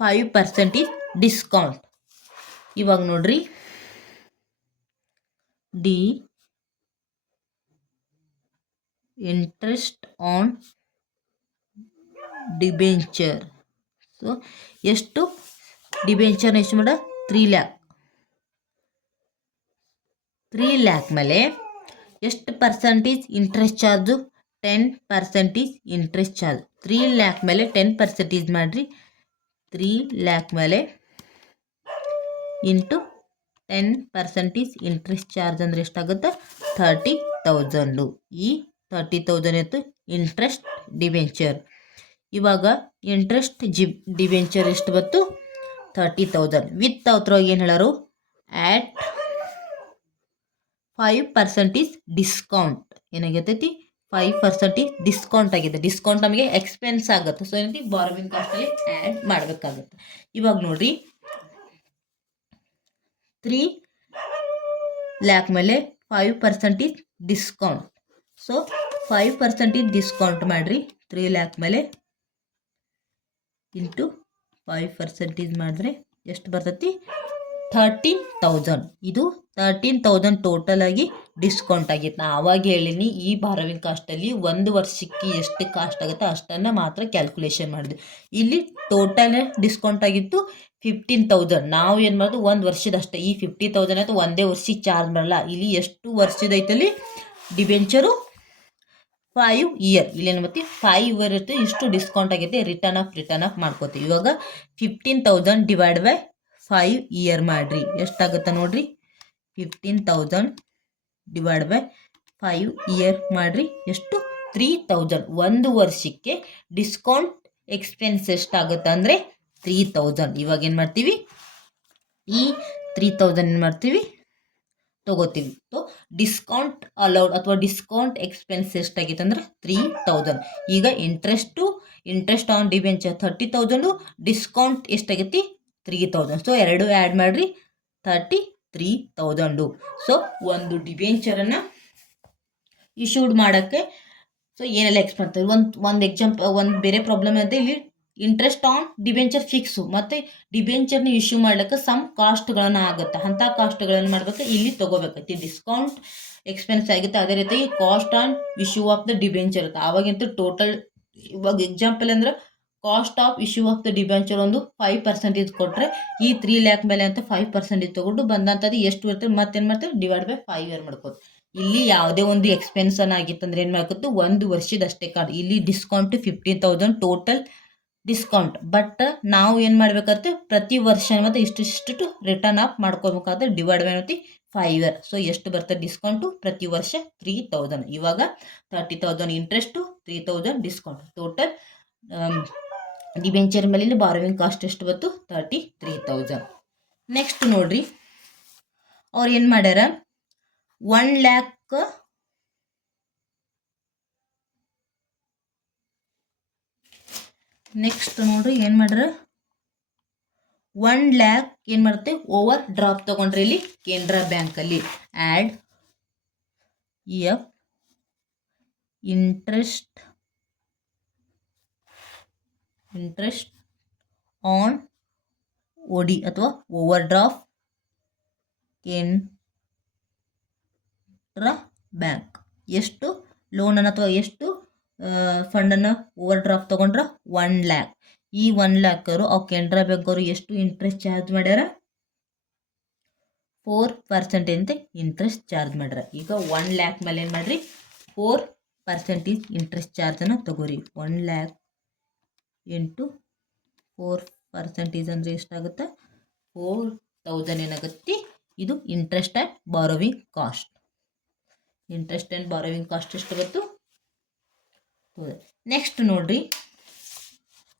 5% ಡಿಸ್ಕೌಂಟ್. ಇವಾಗ ನೋಡ್ರಿ ಇಂಟ್ರೆಸ್ಟ್ ಆನ್ ಡಿಬೆಂಚರ್. ಸೊ ಎಷ್ಟು ಡಿಬೆಂಚರ್ನ ಎಷ್ಟು ಮಾಡ 3 ಲ್ಯಾಕ್ ಮೇಲೆ ಎಷ್ಟು percentage interest charge 10% interest charge. 3 lac ಮೇಲೆ 10% ಮಾಡಿರಿ 3 ಲ್ಯಾಕ್ ಮೇಲೆ ಇಂಟು 10% ಇಂಟ್ರೆಸ್ಟ್ ಚಾರ್ಜ್ ಅಂದರೆ ಎಷ್ಟಾಗುತ್ತೆ 30,000. ಈ 30,000 ಇತ್ತು ಇಂಟ್ರೆಸ್ಟ್ ಡಿಬೆಂಚರ್. ಇವಾಗ ಇಂಟ್ರೆಸ್ಟ್ ಡಿಬೆಂಚರ್ ಎಷ್ಟು ಬಂತು 30,000. ವಿತ್ ಅವ್ರೊಳಗೆ ಏನು ಹೇಳೋರು ಆ್ಯಟ್ 5% ಡಿಸ್ಕೌಂಟ್ ಏನಾಗೈತೈತಿ 5% ಡಿಸ್ಕೌಂಟ್ ಆಗಿದೆ. ಡಿಸ್ಕೌಂಟ್ ನಮಗೆ ಎಕ್ಸ್ಪೆನ್ಸ್ ಆಗುತ್ತೆ. ಸೊ ಏನೈತಿ ಬಾರೋವಿಂಗ್ ಕಾಸ್ಟಲ್ಲಿ ಆ್ಯಡ್ ಮಾಡಬೇಕಾಗುತ್ತೆ. ಇವಾಗ ನೋಡ್ರಿ 3 ಲ್ಯಾಕ್ ಮೇಲೆ 5% ಡಿಸ್ಕೌಂಟ್. ಸೊ 5% ಡಿಸ್ಕೌಂಟ್ ಮಾಡಿರಿ 3 ಲ್ಯಾಕ್ ಮೇಲೆ ಇಂಟು 5% ಮಾಡಿದ್ರೆ ಎಷ್ಟು ಬರ್ತೈತಿ 13,000. ಇದು 13,000 ಟೋಟಲ್ ಆಗಿ ಡಿಸ್ಕೌಂಟ್ ಆಗಿತ್ತು. ನಾ ಆವಾಗ ಹೇಳಿನಿ ಈ ಬಾರೋವಿಂಗ್ ಕಾಸ್ಟಲ್ಲಿ 1 ವರ್ಷಕ್ಕೆ ಎಷ್ಟು ಕಾಸ್ಟ್ ಆಗುತ್ತೆ ಅಷ್ಟನ್ನು ಮಾತ್ರ ಕ್ಯಾಲ್ಕುಲೇಷನ್ ಮಾಡಿದೆ. ಇಲ್ಲಿ ಟೋಟಲ್ ಡಿಸ್ಕೌಂಟ್ ಆಗಿತ್ತು 15,000. ನಾವು ಏನು ಮಾಡೋದು 1 ವರ್ಷದಷ್ಟೇ. ಈ 50,000 ಆಯಿತು ಒಂದೇ ವರ್ಷಕ್ಕೆ ಚಾರ್ಜ್ ಮಾಡಲ್ಲ. ಇಲ್ಲಿ ಎಷ್ಟು ವರ್ಷದೈತಲ್ಲಿ ಡಿಬೆಂಚರು 5 ಇಯರ್. ಇಲ್ಲೇನು ಮತ್ತೆ 5 ಇಯರ್ ಇರುತ್ತೆ. ಇಷ್ಟು ಡಿಸ್ಕೌಂಟ್ ಆಗೈತೆ ರಿಟರ್ನ್ ಆಫ್ ಮಾಡ್ಕೋತೀವಿ. ಇವಾಗ 15,000 ಡಿವೈಡ್ ಬೈ 5 ಇಯರ್ ಮಾಡಿರಿ ಎಷ್ಟಾಗುತ್ತೆ ನೋಡ್ರಿ 15,000 ಡಿವೈಡ್ ಬೈ 5 ಇಯರ್ ಮಾಡಿರಿ ಎಷ್ಟು 3,000. 1 ವರ್ಷಕ್ಕೆ ಡಿಸ್ಕೌಂಟ್ ಎಕ್ಸ್ಪೆನ್ಸ್ ಎಷ್ಟಾಗುತ್ತೆ ಅಂದರೆ 3,000. ಇವಾಗ ಏನು ಮಾಡ್ತೀವಿ ಈ 3,000 ಏನು ಮಾಡ್ತೀವಿ ತೊಗೋತೀವಿ. ಸೊ ಡಿಸ್ಕೌಂಟ್ ಅಲೌಡ್ ಅಥವಾ ಡಿಸ್ಕೌಂಟ್ ಎಕ್ಸ್ಪೆನ್ಸ್ ಎಷ್ಟಾಗಿತ್ತು ಅಂದರೆ 3,000. ಈಗ ಇಂಟ್ರೆಸ್ಟ್ ಆನ್ ಡಿಬೆಂಚರ್ 30,000 ಡಿಸ್ಕೌಂಟ್ ಎಷ್ಟಾಗೈತಿ 3,000. ಸೊ ಎರಡು ಆ್ಯಡ್ ಮಾಡಿರಿ 33,000. ಸೊ ಒಂದು ಡಿಬೆಂಚರನ್ನು ಇಶ್ಯೂಡ್ ಮಾಡೋಕ್ಕೆ ಸೊ ಏನೆಲ್ಲ ಎಕ್ಸ್ಪೆನ್ಸ್ ಮಾಡ್ತೀವಿ ಒಂದು ಎಕ್ಸಾಂಪಲ್ ಒಂದು ಬೇರೆ ಪ್ರಾಬ್ಲಮ್ ಅಂತ ಇಲ್ಲಿ ಇಂಟ್ರೆಸ್ಟ್ ಆನ್ ಡಿಬೆಂಚರ್ ಫಿಕ್ಸು ಮತ್ತು ಡಿಬೆಂಚರ್ನ ಇಶ್ಯೂ ಮಾಡ್ಲಿಕ್ಕೆ ಸಮ್ ಕಾಸ್ಟ್ಗಳನ್ನು ಆಗುತ್ತೆ. ಅಂಥ ಕಾಸ್ಟ್ಗಳನ್ನು ಮಾಡ್ಬೇಕು ಇಲ್ಲಿ ತೊಗೋಬೇಕೈತಿ. ಡಿಸ್ಕೌಂಟ್ ಎಕ್ಸ್ಪೆನ್ಸ್ ಆಗುತ್ತೆ. ಅದೇ ರೀತಿ cost on issue of the debenture ಇರುತ್ತೆ. ಆವಾಗಂತೂ ಟೋಟಲ್ ಇವಾಗ ಎಕ್ಸಾಂಪಲ್ ಅಂದ್ರೆ cost of issue of the debenture ಒಂದು 5% ಕೊಟ್ಟರೆ ಈ 3 ಲ್ಯಾಕ್ ಮೇಲೆ ಅಂತ 5% ತೊಗೊಂಡು ಬಂದಂಥದ್ದು ಎಷ್ಟು ಬರ್ತದೆ ಮತ್ತೇನು ಮಾಡ್ತೀವಿ ಡಿವೈಡ್ ಬೈ 5 ಇಯರ್ ಮಾಡ್ಕೋದು. ಇಲ್ಲಿ ಯಾವುದೇ ಒಂದು ಎಕ್ಸ್ಪೆನ್ಸನ್ ಆಗಿತ್ತಂದ್ರೆ ಏನು ಮಾಡಬೇಕು, ಒಂದು ವರ್ಷದಷ್ಟೇ ಕಾರ್ಡ್. ಇಲ್ಲಿ ಡಿಸ್ಕೌಂಟ್ 15,000 ಟೋಟಲ್ ಡಿಸ್ಕೌಂಟ್. ಬಟ್ ನಾವು ಏನು ಮಾಡಬೇಕಾಗುತ್ತೆ, ಪ್ರತಿ ವರ್ಷ ಮತ್ತು ಇಷ್ಟು ರಿಟರ್ನ್ ಆಫ್ ಮಾಡ್ಕೋಬೇಕಾದ್ರೆ ಡಿವೈಡ್ ಬೈ 5 ಇಯರ್. ಸೊ ಎಷ್ಟು ಬರ್ತದೆ ಡಿಸ್ಕೌಂಟು ಪ್ರತಿ ವರ್ಷ 3,000. ಇವಾಗ 30,000 ಇಂಟ್ರೆಸ್ಟು, 3,000 ಡಿಸ್ಕೌಂಟ್. ಟೋಟಲ್ ಡಿಬೆಂಚರ್ ಮೇಲೆ ಬಾರೋವಿಂಗ್ ಕಾಸ್ಟ್ ಎಷ್ಟು ಬಂತು, 33,000. ನೆಕ್ಸ್ಟ್ ನೋಡ್ರಿ, ಅವ್ರು ಏನು ಮಾಡ್ಯಾರ, 1 lakh ನೆಕ್ಸ್ಟ್ ನೋಡ್ರಿ ಏನು ಮಾಡ್ಯಾರ, 1 lakh ಏನು ಮಾಡುತ್ತೆ, ಓವರ್ ಡ್ರಾಪ್ ತಗೊಂಡ್ರೆ ಇಲ್ಲಿ ಕೆನರಾ ಬ್ಯಾಂಕಲ್ಲಿ add F interest on OD ಅಥವಾ ಓವರ್ ಡ್ರಾಫ್ಟ್ ಕೆನರಾ ಬ್ಯಾಂಕ್. ಎಷ್ಟು ಲೋನನ್ನು ಅಥವಾ ಎಷ್ಟು ಫಂಡನ್ನು ಓವರ್ ಡ್ರಾಫ್ಟ್ ತೊಗೊಂಡ್ರೆ 1 lakh. ಈ 1 lakh ಅವರು ಕೆನರಾ ಬ್ಯಾಂಕ್ ಅವರು ಎಷ್ಟು ಇಂಟ್ರೆಸ್ಟ್ ಚಾರ್ಜ್ ಮಾಡ್ಯಾರ, 4% ಅಂತ ಇಂಟ್ರೆಸ್ಟ್ ಚಾರ್ಜ್ ಮಾಡ್ಯಾರ. ಈಗ 1 lakh ಮೇಲೆ ಏನು ಮಾಡ್ರಿ, 4% ಇಂಟ್ರೆಸ್ಟ್ ಚಾರ್ಜನ್ನು ತಗೋರಿ. 1 lakh ಇಂಟು 4% ಅಂದರೆ ಎಷ್ಟಾಗುತ್ತೆ, 4,000 ಏನಾಗುತ್ತೆ. ಇದು interest and borrowing cost. Interest and borrowing cost ಎಷ್ಟು ಬಂತು. ನೆಕ್ಸ್ಟ್ ನೋಡ್ರಿ,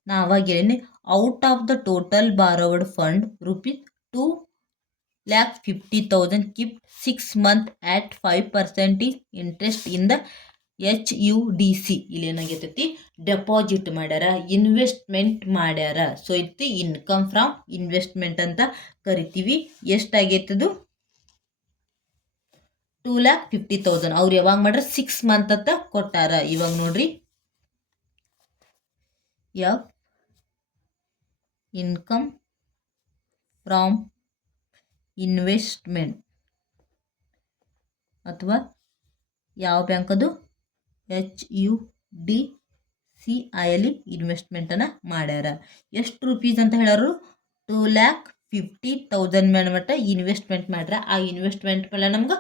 ನಾ ಅವಾಗ ಹೇಳೀನಿ, out of the total borrowed fund ₹2,50,000 keep 6 months at 5% interest in the HUDC. ಇಲ್ಲಿ ಏನಾಗೈತಿ, ಡೆಪಾಸಿಟ್ ಮಾಡ್ಯಾರ, ಇನ್ವೆಸ್ಟ್ಮೆಂಟ್ ಮಾಡ್ಯಾರ. ಸೊ ಇದು ಇನ್ಕಮ್ ಫ್ರಮ್ ಇನ್ವೆಸ್ಟ್ಮೆಂಟ್ ಅಂತ ಕರಿತೀವಿ. ಎಷ್ಟಾಗೈತದು, 2,50,000. ಅವ್ರು ಯಾವಾಗ ಮಾಡ್ಯಾರ, 6 months ಅಂತ ಕೊಟ್ಟಾರ. ಇವಾಗ ನೋಡ್ರಿ, ಎಫ್ ಇನ್ಕಮ್ ಫ್ರಾಮ್ ಇನ್ವೆಸ್ಟ್ಮೆಂಟ್ ಅಥವಾ ಯಾವ ಬ್ಯಾಂಕ್ ಅದು, HUDCI ಇನ್ವೆಸ್ಟ್ಮೆಂಟನ್ನು ಮಾಡ್ಯಾರ. ಎಷ್ಟು ರುಪೀಸ್ ಅಂತ ಹೇಳೋರು, 2,50,000 ಮೇಲೆ ಮಟ್ಟ ಇನ್ವೆಸ್ಟ್ಮೆಂಟ್ ಮಾಡ್ಯಾರ. ಆ ಇನ್ವೆಸ್ಟ್ಮೆಂಟ್ ಮೇಲೆ ನಮ್ಗೆ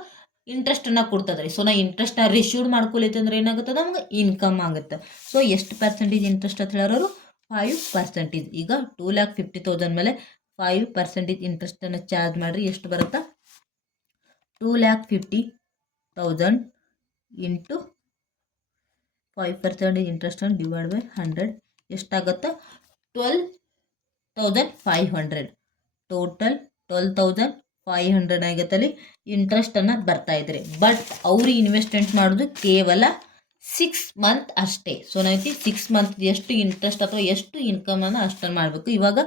ಇಂಟ್ರೆಸ್ಟನ್ನು ಕೊಡ್ತದ್ರಿ. ಸೊ ನಾ ಇಂಟ್ರೆಸ್ಟನ್ನ ರಿಸೀವ್ಡ್ ಮಾಡ್ಕೊಲಿತ್ತಂದ್ರೆ ಏನಾಗುತ್ತೆ, ನಮ್ಗೆ ಇನ್ಕಮ್ ಆಗುತ್ತೆ. ಸೊ ಎಷ್ಟು ಪರ್ಸೆಂಟೇಜ್ ಇಂಟ್ರೆಸ್ಟ್ ಅಂತ ಹೇಳೋರು, 5%. ಈಗ 2,50,000 ಮೇಲೆ 5% ಇಂಟ್ರೆಸ್ಟನ್ನು ಚಾರ್ಜ್ ಮಾಡಿರಿ. ಎಷ್ಟು ಬರುತ್ತಾ, 2,50,000 ಇಂಟು 5% ಇಂಟ್ರೆಸ್ಟನ್ನು ಡಿವೈಡ್ ಬೈ 100 ಎಷ್ಟಾಗುತ್ತೆ, 12,500. ಟೋಟಲ್ 12,500 ಆಗತ್ತಲ್ಲಿ ಇಂಟ್ರೆಸ್ಟನ್ನು ಬರ್ತಾ ಇದ್ರೆ. ಬಟ್ ಅವರು ಇನ್ವೆಸ್ಟ್ಮೆಂಟ್ ಮಾಡೋದು ಕೇವಲ 6 months ಅಷ್ಟೇ. ಸೊ ನಾವೈತಿ 6 months ಎಷ್ಟು ಇಂಟ್ರೆಸ್ಟ್ ಅಥವಾ ಎಷ್ಟು ಇನ್ಕಮನ್ನು ಅಷ್ಟನ್ನು ಮಾಡಬೇಕು. ಇವಾಗ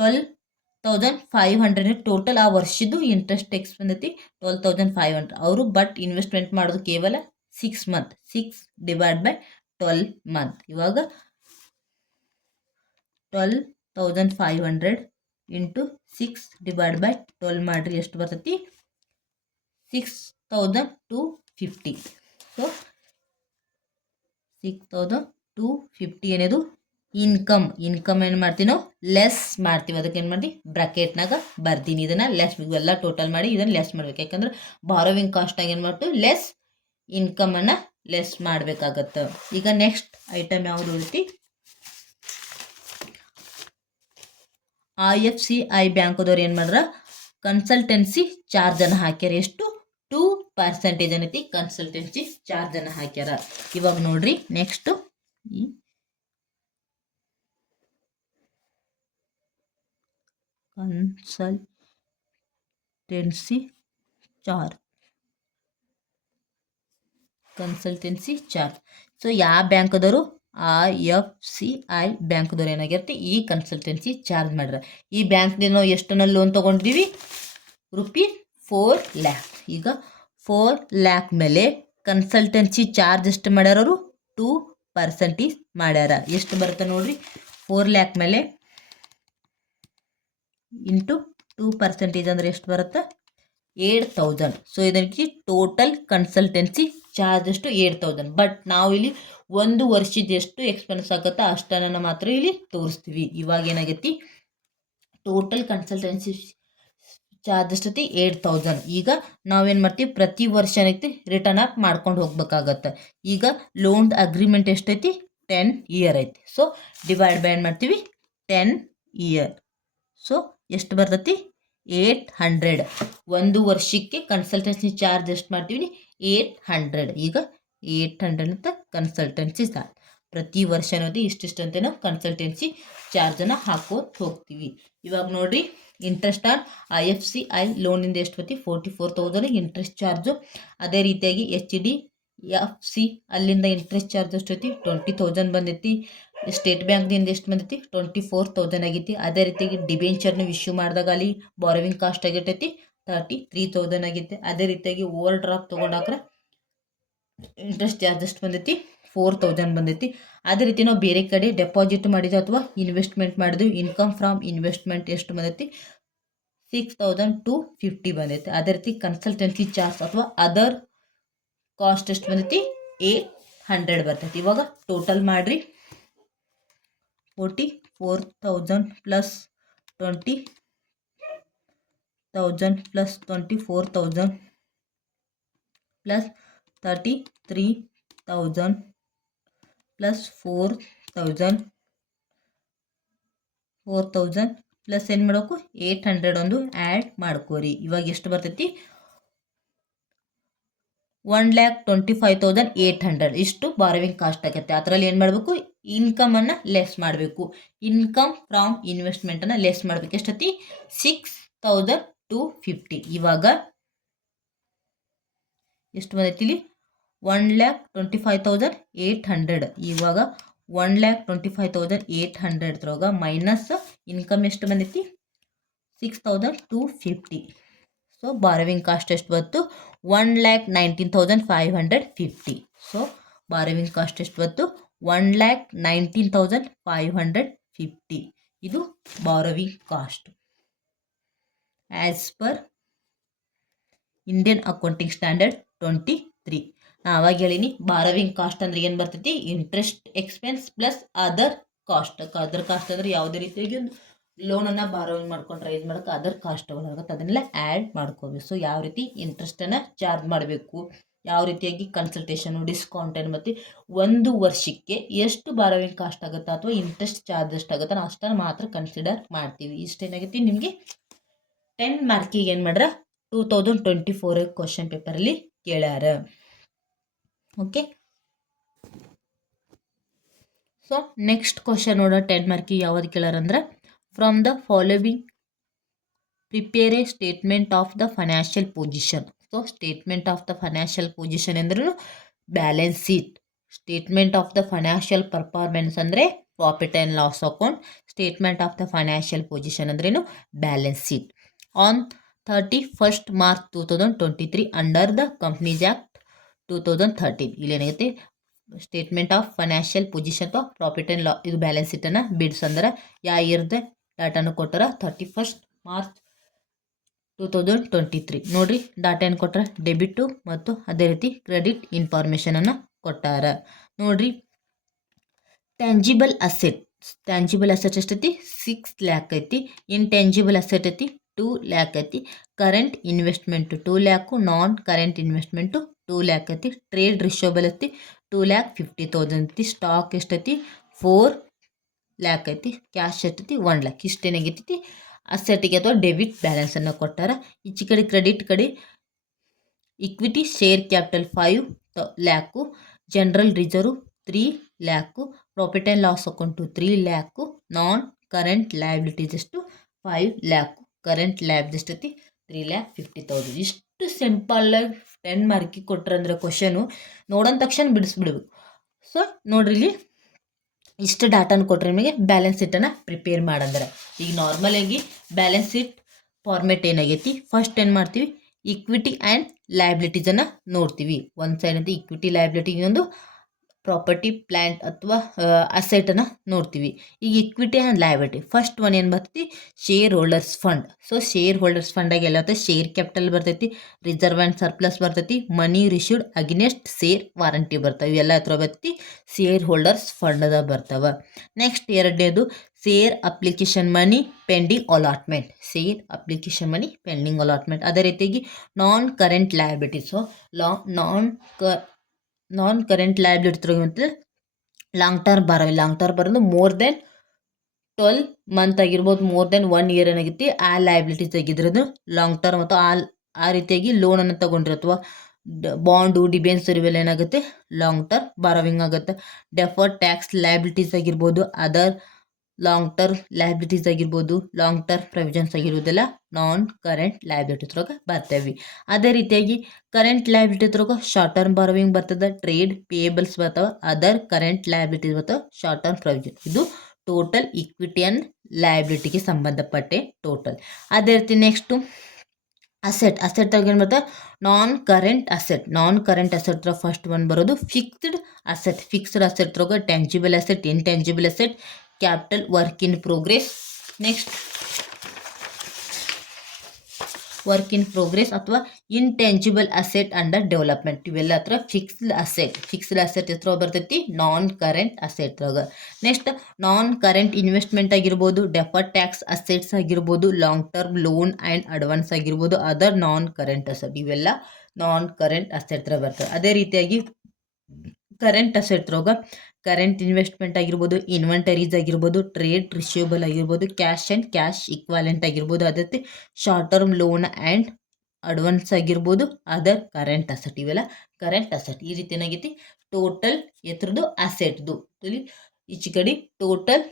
12,500 ಟೋಟಲ್ ಆ ವರ್ಷದ್ದು ಇಂಟ್ರೆಸ್ಟ್ ಟೆಕ್ಸ್ ಬಂದೈತಿ 12,500. ಅವರು ಬಟ್ ಇನ್ವೆಸ್ಟ್ಮೆಂಟ್ ಮಾಡೋದು ಕೇವಲ 6 months. 6 divide by 12 months. ಇವಾಗ 12,500 ಇಂಟು 6 ಡಿವೈಡ್ ಬೈ 12 ಮಾಡಿರಿ. ಎಷ್ಟು ಬರ್ತೈತಿ, 6,250. ಸೊ 6,250 ಏನಿದು ಇನ್ಕಮ್ ಏನು ಮಾಡ್ತೀವಿ ನಾವು, ಲೆಸ್ ಮಾಡ್ತೀವಿ. ಅದಕ್ಕೆ ಏನು ಮಾಡ್ತೀವಿ, ಬ್ರಾಕೆಟ್ನಾಗ ಬರ್ತೀನಿ. ಇದನ್ನು ಲೆಸ್, ಇವೆಲ್ಲ ಟೋಟಲ್ ಮಾಡಿ ಇದನ್ನು ಲೆಸ್ ಮಾಡ್ಬೇಕು. ಯಾಕಂದ್ರೆ ಬಾರೋವಿಂಗ್ ಕಾಸ್ಟಾಗಿ ಏನು ಮಾಡ್ತೀವಿ, ಲೆಸ್ ಇನ್ಕಮನ್ನು ಲೆಸ್ ಮಾಡಬೇಕಾಗತ್ತೆ. ಈಗ ನೆಕ್ಸ್ಟ್ ಐಟಮ್ ಯಾವುದು ಇರುತ್ತೆ, IFCI ಬ್ಯಾಂಕ್ದವ್ರು ಏನು ಮಾಡ್ರ, ಕನ್ಸಲ್ಟೆನ್ಸಿ ಚಾರ್ಜನ್ನು ಹಾಕ್ಯಾರ. ಎಷ್ಟು, 2% ಏನೈತಿ ಕನ್ಸಲ್ಟೆನ್ಸಿ ಚಾರ್ಜನ್ನು ಹಾಕ್ಯಾರ. ಇವಾಗ ನೋಡ್ರಿ, ನೆಕ್ಸ್ಟ್ ಈ ಕನ್ಸಲ್ಟೆನ್ಸಿ ಚಾರ್ಜ್. ಸೊ ಯಾವ ಬ್ಯಾಂಕ್ದವರು, IFCI ಬ್ಯಾಂಕ್ದವ್ರು ಏನಾಗಿರುತ್ತೆ, ಈ ಕನ್ಸಲ್ಟೆನ್ಸಿ ಚಾರ್ಜ್ ಮಾಡ್ರ. ಈ ಬ್ಯಾಂಕ್ದಿಂದ ನಾವು ಎಷ್ಟನ್ನ ಲೋನ್ ತೊಗೊಂಡಿದ್ದೀವಿ, ₹4 lakh. ಈಗ 4 lakh ಮೇಲೆ ಕನ್ಸಲ್ಟೆನ್ಸಿ ಚಾರ್ಜ್ ಎಷ್ಟು ಮಾಡ್ಯಾರ ಅವರು, 2% ಮಾಡ್ಯಾರ. ಎಷ್ಟು ಬರುತ್ತೆ ನೋಡ್ರಿ, 4 lakh ಮೇಲೆ ಇಂಟು 2% ಅಂದರೆ ಎಷ್ಟು ಬರುತ್ತೆ, 8,000. ಸೊ ಇದಕ್ಕೆ ಟೋಟಲ್ ಕನ್ಸಲ್ಟೆನ್ಸಿ ಚಾರ್ಜ್ ಎಷ್ಟು, 8,000. ಬಟ್ ನಾವು ಇಲ್ಲಿ ಒಂದು ವರ್ಷದ ಎಷ್ಟು ಎಕ್ಸ್ಪೆನ್ಸ್ ಆಗುತ್ತೆ ಅಷ್ಟನ್ನು ಮಾತ್ರ ಇಲ್ಲಿ ತೋರಿಸ್ತೀವಿ. ಇವಾಗ ಏನಾಗೈತಿ, ಟೋಟಲ್ ಕನ್ಸಲ್ಟೆನ್ಸಿ ಚಾರ್ಜ್ ಎಷ್ಟೈತಿ 8000. ಈಗ ನಾವೇನು ಮಾಡ್ತೀವಿ ಪ್ರತಿ ವರ್ಷ ಏನೈತಿ ರಿಟರ್ನ್ ಅಪ್ ಮಾಡ್ಕೊಂಡು ಹೋಗ್ಬೇಕಾಗತ್ತೆ. ಈಗ ಲೋನ್ ಅಗ್ರಿಮೆಂಟ್ ಎಷ್ಟೈತಿ 10 ಇಯರ್ ಐತಿ. ಸೊ ಡಿವೈಡ್ ಬೈ ಏನು ಮಾಡ್ತೀವಿ 10 ಇಯರ್. ಸೊ ಎಷ್ಟು ಬರ್ತೈತಿ 800. ಒಂದು ವರ್ಷಕ್ಕೆ ಕನ್ಸಲ್ಟೆನ್ಸಿ ಚಾರ್ಜ್ ಎಷ್ಟು ಮಾಡ್ತೀವಿ 800. ಈಗ 800 ಅಂತ ಕನ್ಸಲ್ಟೆನ್ಸಿ ಚಾರ್ಜ್ ಪ್ರತಿ ವರ್ಷ ಅನ್ನೋದು ಇಷ್ಟಿಷ್ಟು ಅಂತ ನಾವು ಕನ್ಸಲ್ಟೆನ್ಸಿ ಚಾರ್ಜನ್ನು ಹಾಕೋದು ಹೋಗ್ತೀವಿ. ಇವಾಗ ನೋಡಿರಿ ಇಂಟ್ರೆಸ್ಟ್ ಆನ್ IFCI ಲೋನಿಂದ ಎಷ್ಟು ಬರ್ತೈತಿ 44,000 ಇಂಟ್ರೆಸ್ಟ್ ಚಾರ್ಜು. ಅದೇ ರೀತಿಯಾಗಿ HDFC ಅಲ್ಲಿಂದ ಇಂಟ್ರೆಸ್ಟ್ ಚಾರ್ಜ್ ಎಷ್ಟೈತಿ 20,000 ಬಂದೈತಿ. ಸ್ಟೇಟ್ ಬ್ಯಾಂಕ್ದಿಂದ ಎಷ್ಟು ಬಂದೈತಿ 24,000 ಆಗೈತಿ. ಅದೇ ರೀತಿಯಾಗಿ ಡಿಬೆಂಚರ್ನ ಇಶ್ಯೂ ಮಾಡಿದಾಗ ಅಲ್ಲಿ ಬಾರೋವಿಂಗ್ ಕಾಸ್ಟ್ ಆಗಿರ್ತೈತಿ 33,000 ಆಗೈತಿ. ಅದೇ ರೀತಿಯಾಗಿ ಓವರ್ ಡ್ರಾಫ್ಟ್ ತೊಗೊಂಡಾಕ್ರೆ ಇಂಟ್ರೆಸ್ಟ್ ಚಾರ್ಜ್ ಎಷ್ಟು ಬಂದೈತಿ 4,000 ಬಂದೈತಿ. ಅದೇ ರೀತಿ ನಾವು ಬೇರೆ ಕಡೆ ಡೆಪಾಸಿಟ್ ಮಾಡಿದ್ವಿ ಅಥವಾ ಇನ್ವೆಸ್ಟ್ಮೆಂಟ್ ಮಾಡಿದ್ವಿ, ಇನ್ಕಮ್ ಫ್ರಮ್ ಇನ್ವೆಸ್ಟ್ಮೆಂಟ್ ಎಷ್ಟು ಬಂದೈತಿ 6,250 ಬಂದೈತಿ. ಅದೇ ರೀತಿ ಕನ್ಸಲ್ಟೆನ್ಸಿ ಚಾರ್ಜ್ ಅಥವಾ ಅದರ್ ಕಾಸ್ಟ್ ಎಷ್ಟು ಬಂದೈತಿ 800 ಬರ್ತೈತಿ. ಇವಾಗ ಟೋಟಲ್ ಮಾಡಿರಿ 44,000 plus 20,000 plus 24,000 plus 33,000 plus 4,000 plus ಏನು ಮಾಡಬೇಕು 800 ಒಂದು ಆ್ಯಡ್ ಮಾಡ್ಕೋರಿ. ಇವಾಗ ಎಷ್ಟು ಬರ್ತೈತಿ 1,25,800 ಇಷ್ಟು ಬಾರೋವಿಂಗ್ ಕಾಸ್ಟ್ ಆಗುತ್ತೆ. ಅದರಲ್ಲಿ ಏನು ಮಾಡಬೇಕು ಇನ್ಕಮನ್ನು ಲೆಸ್ ಮಾಡಬೇಕು. ಇನ್ಕಮ್ ಫ್ರಾಮ್ ಇನ್ವೆಸ್ಟ್ಮೆಂಟನ್ನು ಲೆಸ್ ಮಾಡಬೇಕು. ಎಷ್ಟೈತಿ 6,250. ಇವಾಗ ಎಷ್ಟು ಬಂದೈತಿ ಇಲ್ಲಿ 1,25,800. ಇವಾಗ 1,25,800 ಮೈನಸ್ ಇನ್ಕಮ್ ಎಷ್ಟು ಬಂದೈತಿ 6,250. ಸೊ ಬಾರೋವಿಂಗ್ ಕಾಸ್ಟ್ ಎಷ್ಟು ಬಂತು 1,19,550. ಸೊ ಬಾರೋವಿಂಗ್ ಕಾಸ್ಟ್ ಎಷ್ಟು ಬಂತು 1,19,550. ಇದು borrowing cost as per Indian accounting standard 23. ನಾನು ಅವಾಗ ಹೇಳಿನಿ ಬಾರೋವಿಂಗ್ ಕಾಸ್ಟ್ ಅಂದರೆ ಏನು ಬರ್ತೈತಿ interest expense plus other cost. Other cost ಅಂದರೆ ಯಾವುದೇ ರೀತಿಯಾಗಿ ಒಂದು ಲೋನನ್ನು ಬಾರೋವಿಂಗ್ ಮಾಡ್ಕೊಂಡು ರೈಸ್ ಮಾಡೋಕೆ ಅದರ್ ಕಾಸ್ಟ್ಗಳಾಗುತ್ತೆ, ಅದನ್ನೆಲ್ಲ ಆ್ಯಡ್ ಮಾಡ್ಕೋಬೇಕು. ಸೊ ಯಾವ ರೀತಿ ಇಂಟ್ರೆಸ್ಟನ್ನು ಚಾರ್ಜ್ ಮಾಡಬೇಕು, ಯಾವ ರೀತಿಯಾಗಿ ಕನ್ಸಲ್ಟೇಷನು ಡಿಸ್ಕೌಂಟನ್ನು ಮತ್ತು ಒಂದು ವರ್ಷಕ್ಕೆ ಎಷ್ಟು ಬಾರೋವಿಂಗ್ ಕಾಸ್ಟ್ ಆಗುತ್ತೆ ಅಥವಾ ಇಂಟ್ರೆಸ್ಟ್ ಚಾರ್ಜ್ ಎಷ್ಟಾಗುತ್ತೆ ನಾವು ಅಷ್ಟನ್ನು ಮಾತ್ರ ಕನ್ಸಿಡರ್ ಮಾಡ್ತೀವಿ. ಇಷ್ಟೇನಾಗೈತಿ ನಿಮಗೆ 10 ಮಾರ್ಕಿಗೆ ಏನು ಮಾಡ್ರ 2024 ಕ್ವಶನ್ ಪೇಪರಲ್ಲಿ ಕೇಳ್ಯಾರ. ಓಕೆ, ಸೊ ನೆಕ್ಸ್ಟ್ ಕ್ವಶನ್ ನೋಡೋ 10 ಮಾರ್ಕಿಗೆ ಯಾವ್ದು ಕೇಳ್ಯಾರ ಅಂದ್ರೆ from the following prepare a statement of the financial position. So statement of the financial position ಅಂದ್ರೂ balance sheet. Statement of the financial performance ಅಂದರೆ profit and loss account. Statement of the financial position ಅಂದ್ರೇನು balance sheet. On 31st March 2023 under the companies act 2013 ಇಲ್ಲೇನಾಗೈತಿ statement of financial position ಅಥವಾ profit and loss ಇದು balance ಶೀಟನ್ನು ಬಿಡ್ಸಂದ್ರೆ ಯಾವ ಇಯರ್ದ ಡಾಟಾನು ಕೊಟ್ಟಾರ 31st March 2023. ನೋಡಿರಿ data ಏನು ಕೊಟ್ಟಾರ ಡೆಬಿಟು ಮತ್ತು ಅದೇ ರೀತಿ ಕ್ರೆಡಿಟ್ ಇನ್ಫಾರ್ಮೇಷನನ್ನು ಕೊಟ್ಟಾರ. ನೋಡಿರಿ ಟ್ಯಾಂಜಿಬಲ್ ಅಸೆಟ್ ಎಷ್ಟೈತಿ 6 lakh ಐತಿ. ಇಂಟ್ಯಾಂಜಿಬಲ್ ಅಸೆಟ್ ಐತಿ 2 lakh ಐತಿ. ಕರೆಂಟ್ ಇನ್ವೆಸ್ಟ್ಮೆಂಟು 2 lakh, ನಾನ್ ಕರೆಂಟ್ ಇನ್ವೆಸ್ಟ್ಮೆಂಟು 2 lakh ಐತಿ. ಟ್ರೇಡ್ ರಿಷೋಬಲ್ ಐತಿ 2,50,000 ಐತಿ. ಸ್ಟಾಕ್ ಎಷ್ಟೈತಿ 4 lakh ಐತಿ. ಕ್ಯಾಶ್ ಎಷ್ಟೈತಿ 1 lakh. ಇಷ್ಟೇನಾಗೈತಿ ಅಸೆಟಿಗೆ ಅಥವಾ ಡೆಬಿಟ್ ಬ್ಯಾಲೆನ್ಸನ್ನು ಕೊಟ್ಟಾರ. ಈಚೆ ಕಡೆ ಕ್ರೆಡಿಟ್ ಕಡೆ equity share capital 5 lakh, general reserve 3 lakh, profit and loss account 3 lakh, non current liabilities ಎಷ್ಟು 5 lakh, ಕರೆಂಟ್ ಲ್ಯಾಬ್ಸ್ ಎಷ್ಟೈತಿ 3,50,000. ಇಷ್ಟು ಸಿಂಪಲ್ಲಾಗಿ 10 ಮಾರ್ಕಿಗೆ ಕೊಟ್ರಂದ್ರೆ ಕ್ವಶನು ನೋಡೋಂಥ ತಕ್ಷಣ ಬಿಡಿಸ್ಬಿಡ್ಬೇಕು. ಸೊ ನೋಡ್ರಿ ಇಲ್ಲಿ ಇಷ್ಟು ಡಾಟಾನ ಕೊಟ್ಟರೆ ನಿಮಗೆ ಬ್ಯಾಲೆನ್ಸ್ ಶೀಟನ್ನು ಪ್ರಿಪೇರ್ ಮಾಡಂದ್ರೆ ಈಗ ನಾರ್ಮಲಾಗಿ ಬ್ಯಾಲೆನ್ಸ್ ಶೀಟ್ ಫಾರ್ಮೆಟ್ ಏನಾಗೈತಿ ಫಸ್ಟ್ ಏನು ಮಾಡ್ತೀವಿ ಇಕ್ವಿಟಿ ಆ್ಯಂಡ್ ಲಯಬಿಲಿಟೀಸನ್ನು ನೋಡ್ತೀವಿ. ಒಂದು ಸೈಡ್ ಅಂತ ಇಕ್ವಿಟಿ ಲಯಬಿಲಿಟಿ, ಇನ್ನೊಂದು ಪ್ರಾಪರ್ಟಿ ಪ್ಲ್ಯಾಂಟ್ ಅಥವಾ ಅಸೆಟನ್ನು ನೋಡ್ತೀವಿ. ಈಗ equity and liability first one ಏನು ಬರ್ತೈತಿ share holders fund. So share holders ಫಂಡಾಗಿ ಎಲ್ಲ ಶೇರ್ ಕ್ಯಾಪಿಟಲ್ ಬರ್ತೈತಿ, ರಿಸರ್ವ್ ಆ್ಯಂಡ್ ಸರ್ಪ್ಲಸ್ ಬರ್ತೈತಿ, money received against share warranty ಬರ್ತವೆ. ಇವೆಲ್ಲ ಹತ್ರ ಬರ್ತೈತಿ ಶೇರ್ ಹೋಲ್ಡರ್ಸ್ ಫಂಡದ ಬರ್ತವೆ. ನೆಕ್ಸ್ಟ್ ಎರಡನೇದು ಸೇರ್ ಅಪ್ಲಿಕೇಶನ್ ಮನಿ ಪೆಂಡಿಂಗ್ ಅಲಾಟ್ಮೆಂಟ್, ಸೇರ್ ಅಪ್ಲಿಕೇಶನ್ ಮನಿ ಪೆಂಡಿಂಗ್ ಅಲಾಟ್ಮೆಂಟ್. ಅದೇ ರೀತಿಯಾಗಿ ನಾನ್ ಕರೆಂಟ್ ಲಯಬಿಲಿಟೀಸು, ನಾನ್ ಕರೆಂಟ್ ಲಯಬಿಲಿಟಿ ಮತ್ತು ಲಾಂಗ್ ಟರ್ಮ್ ಬರೋದು ಮೋರ್ ದೆನ್ 12 ಮಂತ್ ಆಗಿರ್ಬೋದು, ಮೋರ್ ದೆನ್ 1 ಇಯರ್ ಏನಾಗುತ್ತೆ ಆ ಲಯಬಿಲಿಟೀಸ್ ಆಗಿದ್ರದು ಲಾಂಗ್ ಟರ್ಮ್ ಅಥವಾ ಆ ರೀತಿಯಾಗಿ ಲೋನನ್ನು ತೊಗೊಂಡ್ರೆ ಅಥವಾ ಬಾಂಡು ಡಿಬೆಂಚರ್ ಇವೆಲ್ಲ ಏನಾಗುತ್ತೆ ಲಾಂಗ್ ಟರ್ಮ್ ಬಾರೋವಿಂಗ್ ಆಗುತ್ತೆ. ಡೆಫರ್ಡ್ ಟ್ಯಾಕ್ಸ್ ಲಯಬಿಲಿಟೀಸ್ ಆಗಿರ್ಬೋದು, ಅದರ್ ಲಾಂಗ್ ಟರ್ಮ್ ಲಯಬಿಲಿಟೀಸ್ ಆಗಿರ್ಬೋದು, ಲಾಂಗ್ ಟರ್ಮ್ ಪ್ರೊವಿಷನ್ಸ್ ಆಗಿರೋದೆಲ್ಲ ನಾನ್ ಕರೆಂಟ್ ಲಯಬಿಲಿಟೀಸ್ ಒಳಗೆ ಬರ್ತೇವೆ. ಅದೇ ರೀತಿಯಾಗಿ ಕರೆಂಟ್ ಲಯಬಿಲಿಟೀಸ್ ಒಳಗೆ ಶಾರ್ಟ್ ಟರ್ಮ್ ಬಾರೋವಿಂಗ್ ಬರ್ತದೆ, ಟ್ರೇಡ್ ಪೇಯಬಲ್ಸ್ ಬರ್ತಾವೆ, ಅದರ್ ಕರೆಂಟ್ ಲಯಬಿಲಿಟೀಸ್ ಬರ್ತಾವೆ, ಶಾರ್ಟ್ ಟರ್ಮ್ ಪ್ರೊವಿಷನ್. ಇದು ಟೋಟಲ್ ಇಕ್ವಿಟಿ ಅಂಡ್ ಲಯಬಿಲಿಟಿಗೆ ಸಂಬಂಧಪಟ್ಟೆ ಟೋಟಲ್. ಅದೇ ರೀತಿ ನೆಕ್ಸ್ಟು ಅಸೆಟ್ ಏನು ಬರ್ತದೆ non current asset first one ಬರೋದು ಫಿಕ್ಸ್ಡ್ ಅಸೆಟ್ ಒಳಗೆ tangible asset, intangible asset, capital, work in progress. Next work in progress ಅಥವಾ ಇಂಟ್ಯಾಂಜಿಬಲ್ ಅಸೆಟ್ ಅಂಡರ್ ಡೆವಲಪ್ಮೆಂಟ್, ಇವೆಲ್ಲ ಹತ್ರ ಫಿಕ್ಸ್ಡ್ ಅಸೆಟ್ ಹತ್ರ ಬರ್ತೈತಿ ನಾನ್ ಕರೆಂಟ್ ಅಸೆಟ್ ಒಳಗೆ. ನೆಕ್ಸ್ಟ್ ನಾನ್ ಕರೆಂಟ್ ಇನ್ವೆಸ್ಟ್ಮೆಂಟ್ ಆಗಿರ್ಬೋದು, ಡೆಫರ್ಡ್ ಟ್ಯಾಕ್ಸ್ ಅಸೆಟ್ಸ್ ಆಗಿರ್ಬೋದು, long term loan and advance ಆಗಿರ್ಬೋದು, other non current asset, ಇವೆಲ್ಲ ನಾನ್ ಕರೆಂಟ್ ಅಸೆಟ್ ಹತ್ರ ಬರ್ತವೆ. ಅದೇ ರೀತಿಯಾಗಿ ಕರೆಂಟ್ ಅಸೆಟ್ ಒಳಗೆ ಕರೆಂಟ್ ಇನ್ವೆಸ್ಟ್ಮೆಂಟ್ ಆಗಿರ್ಬೋದು, ಇನ್ವೆಂಟರೀಸ್ ಆಗಿರ್ಬೋದು, ಟ್ರೇಡ್ ರಿಸೀವಬಲ್ ಆಗಿರ್ಬೋದು, ಕ್ಯಾಶ್ ಆ್ಯಂಡ್ ಕ್ಯಾಶ್ ಇಕ್ವಾಲೆಂಟ್ ಆಗಿರ್ಬೋದು, ಅದೇ ರೀತಿ short term loan and advance ಆಗಿರ್ಬೋದು, ಅದರ್ ಕರೆಂಟ್ ಅಸೆಟ್, ಇವೆಲ್ಲ ಕರೆಂಟ್ ಅಸೆಟ್. ಈ ರೀತಿ ಏನಾಗೈತಿ ಟೋಟಲ್ ಎತ್ರದ್ದು ಅಸೆಟ್ದು ಈಚೆ ಕಡೆ total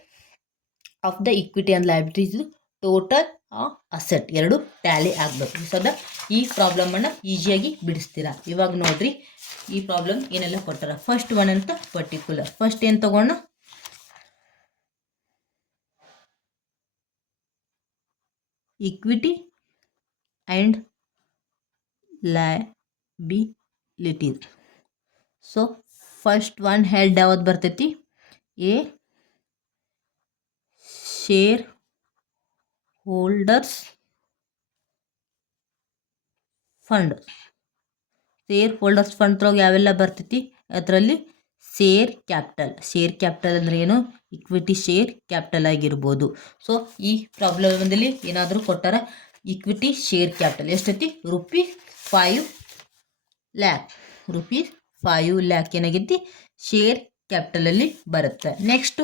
of the equity and liabilities, total asset ಎರಡು ಟ್ಯಾಲಿ ಆಗಬೇಕು. ಸದಾ ಈ ಪ್ರಾಬ್ಲಮನ್ನು ಈಸಿಯಾಗಿ ಬಿಡಿಸ್ತೀರಾ. ಇವಾಗ ನೋಡ್ರಿ ಈ ಪ್ರಾಬ್ಲಮ್ ಏನೆಲ್ಲ ಕೊಟ್ಟಾರ. ಫಸ್ಟ್ ಒನ್ ಅಂತ ಪರ್ಟಿಕ್ಯುಲರ್, ಫಸ್ಟ್ ಏನು ತಗೋಣ, equity and liabilities. So first one head ಯಾವ್ದು ಬರ್ತೈತಿ, A share holders fund. Share holders fund ಒಳಗೆ ಯಾವೆಲ್ಲ ಬರ್ತೈತಿ, ಅದರಲ್ಲಿ ಶೇರ್ ಕ್ಯಾಪಿಟಲ್ ಅಂದರೆ ಏನು, ಇಕ್ವಿಟಿ ಶೇರ್ ಕ್ಯಾಪಿಟಲ್ ಆಗಿರ್ಬೋದು. ಸೊ ಈ ಪ್ರಾಬ್ಲಮಲ್ಲಿ ಏನಾದರೂ ಕೊಟ್ಟಾರ ಇಕ್ವಿಟಿ ಶೇರ್ ಕ್ಯಾಪಿಟಲ್ ಎಷ್ಟೈತಿ, ₹5 lakh ಏನಾಗೈತಿ ಶೇರ್ ಕ್ಯಾಪಿಟಲಲ್ಲಿ ಬರುತ್ತೆ. ನೆಕ್ಸ್ಟು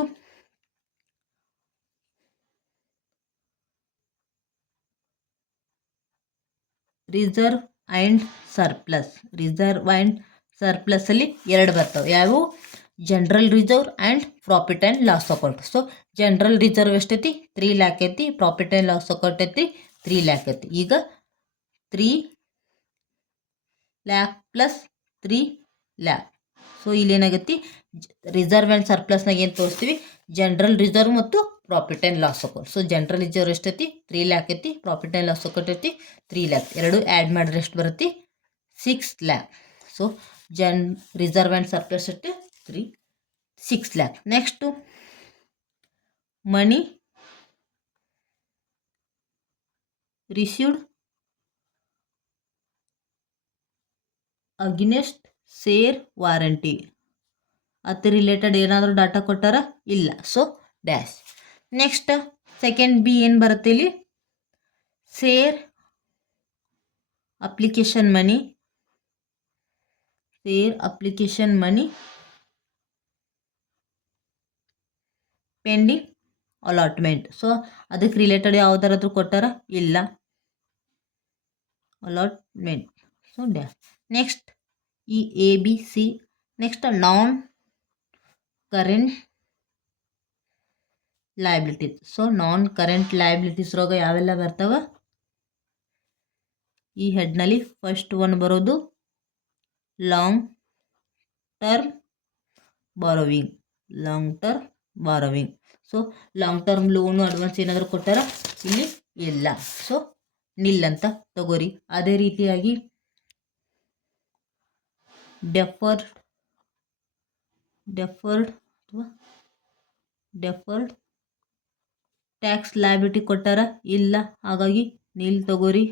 ರಿಸರ್ವ್ ಆ್ಯಂಡ್ ಸರ್ಪ್ಲಸ್ ಅಲ್ಲಿ ಎರಡು ಬರ್ತವೆ. ಯಾವುವು, general reserve and profit and loss account. So general reserve ಎಷ್ಟೈತಿ 3 lakh ಐತಿ, ಪ್ರಾಫಿಟ್ ಆ್ಯಂಡ್ ಲಾಸ್ ಅಕೌಂಟ್ ಐತಿ 3 lakh ಐತಿ. ಈಗ 3 lakh ಪ್ಲಸ್ 3 lakh. ಸೊ ಇಲ್ಲೇನಾಗೈತಿ ರಿಸರ್ವ್ ಆ್ಯಂಡ್ ಸರ್ಪ್ಲಸ್ನಾಗ ಏನು ತೋರಿಸ್ತೀವಿ, ಜನರಲ್ ರಿಸರ್ವ್ ಮತ್ತು profit and loss account. So general reserve ಎಷ್ಟೈತಿ 3 lakh ಐತಿ, ಪ್ರಾಫಿಟ್ ಆ್ಯಂಡ್ ಲಾಸ್ ಅಕೌಂಟ್ ಐತಿ 3 lakh. ಎರಡು ಆ್ಯಡ್ ಮಾಡಿದ್ರೆ ಎಷ್ಟು ಬರುತ್ತೆ 6 lakh. So reserve and surplus ಎಷ್ಟು 6 lakh. ನೆಕ್ಸ್ಟು ಮನಿ ರಿಸೀವ್ಡ್ ಅಗೇನೆಸ್ಟ್ ಶೇರ್ ವಾರಂಟಿ, ಅದ್ರ ರಿಲೇಟೆಡ್ ಏನಾದರೂ ಡಾಟಾ ಕೊಟ್ಟಾರ ಇಲ್ಲ. So dash. Next second B ಏನು ಬರುತ್ತೆ ಇಲ್ಲಿ, share application money pending allotment. So ಅದಕ್ಕೆ ರಿಲೇಟೆಡ್ ಯಾವುದಾದ್ರೂ ಕೊಟ್ಟಾರ ಇಲ್ಲ, ಅಲಾಟ್ಮೆಂಟ್. So dash. ನೆಕ್ಸ್ಟ್ ಈ A B C. Next non current liabilities. So non current liabilities ರೋಗ ಯಾವೆಲ್ಲ ಬರ್ತಾವ, ಈ ಹೆಡ್ನಲ್ಲಿ ಫಸ್ಟ್ ಒನ್ ಬರೋದು long term borrowing. So long term loan advance ಏನಾದರೂ ಕೊಟ್ಟಾರ ಇಲ್ಲಿ ಇಲ್ಲ. ಸೊ ನಿಲ್ ಅಂತ ತಗೋರಿ. ಅದೇ ರೀತಿಯಾಗಿ ಡೆಫರ್ಡ್ ಟ್ಯಾಕ್ಸ್ ಲಯಬಿಲಿಟಿ ಕೊಟ್ಟಾರ ಇಲ್ಲ, ಹಾಗಾಗಿ ನಿಲ್ ತಗೋರಿ.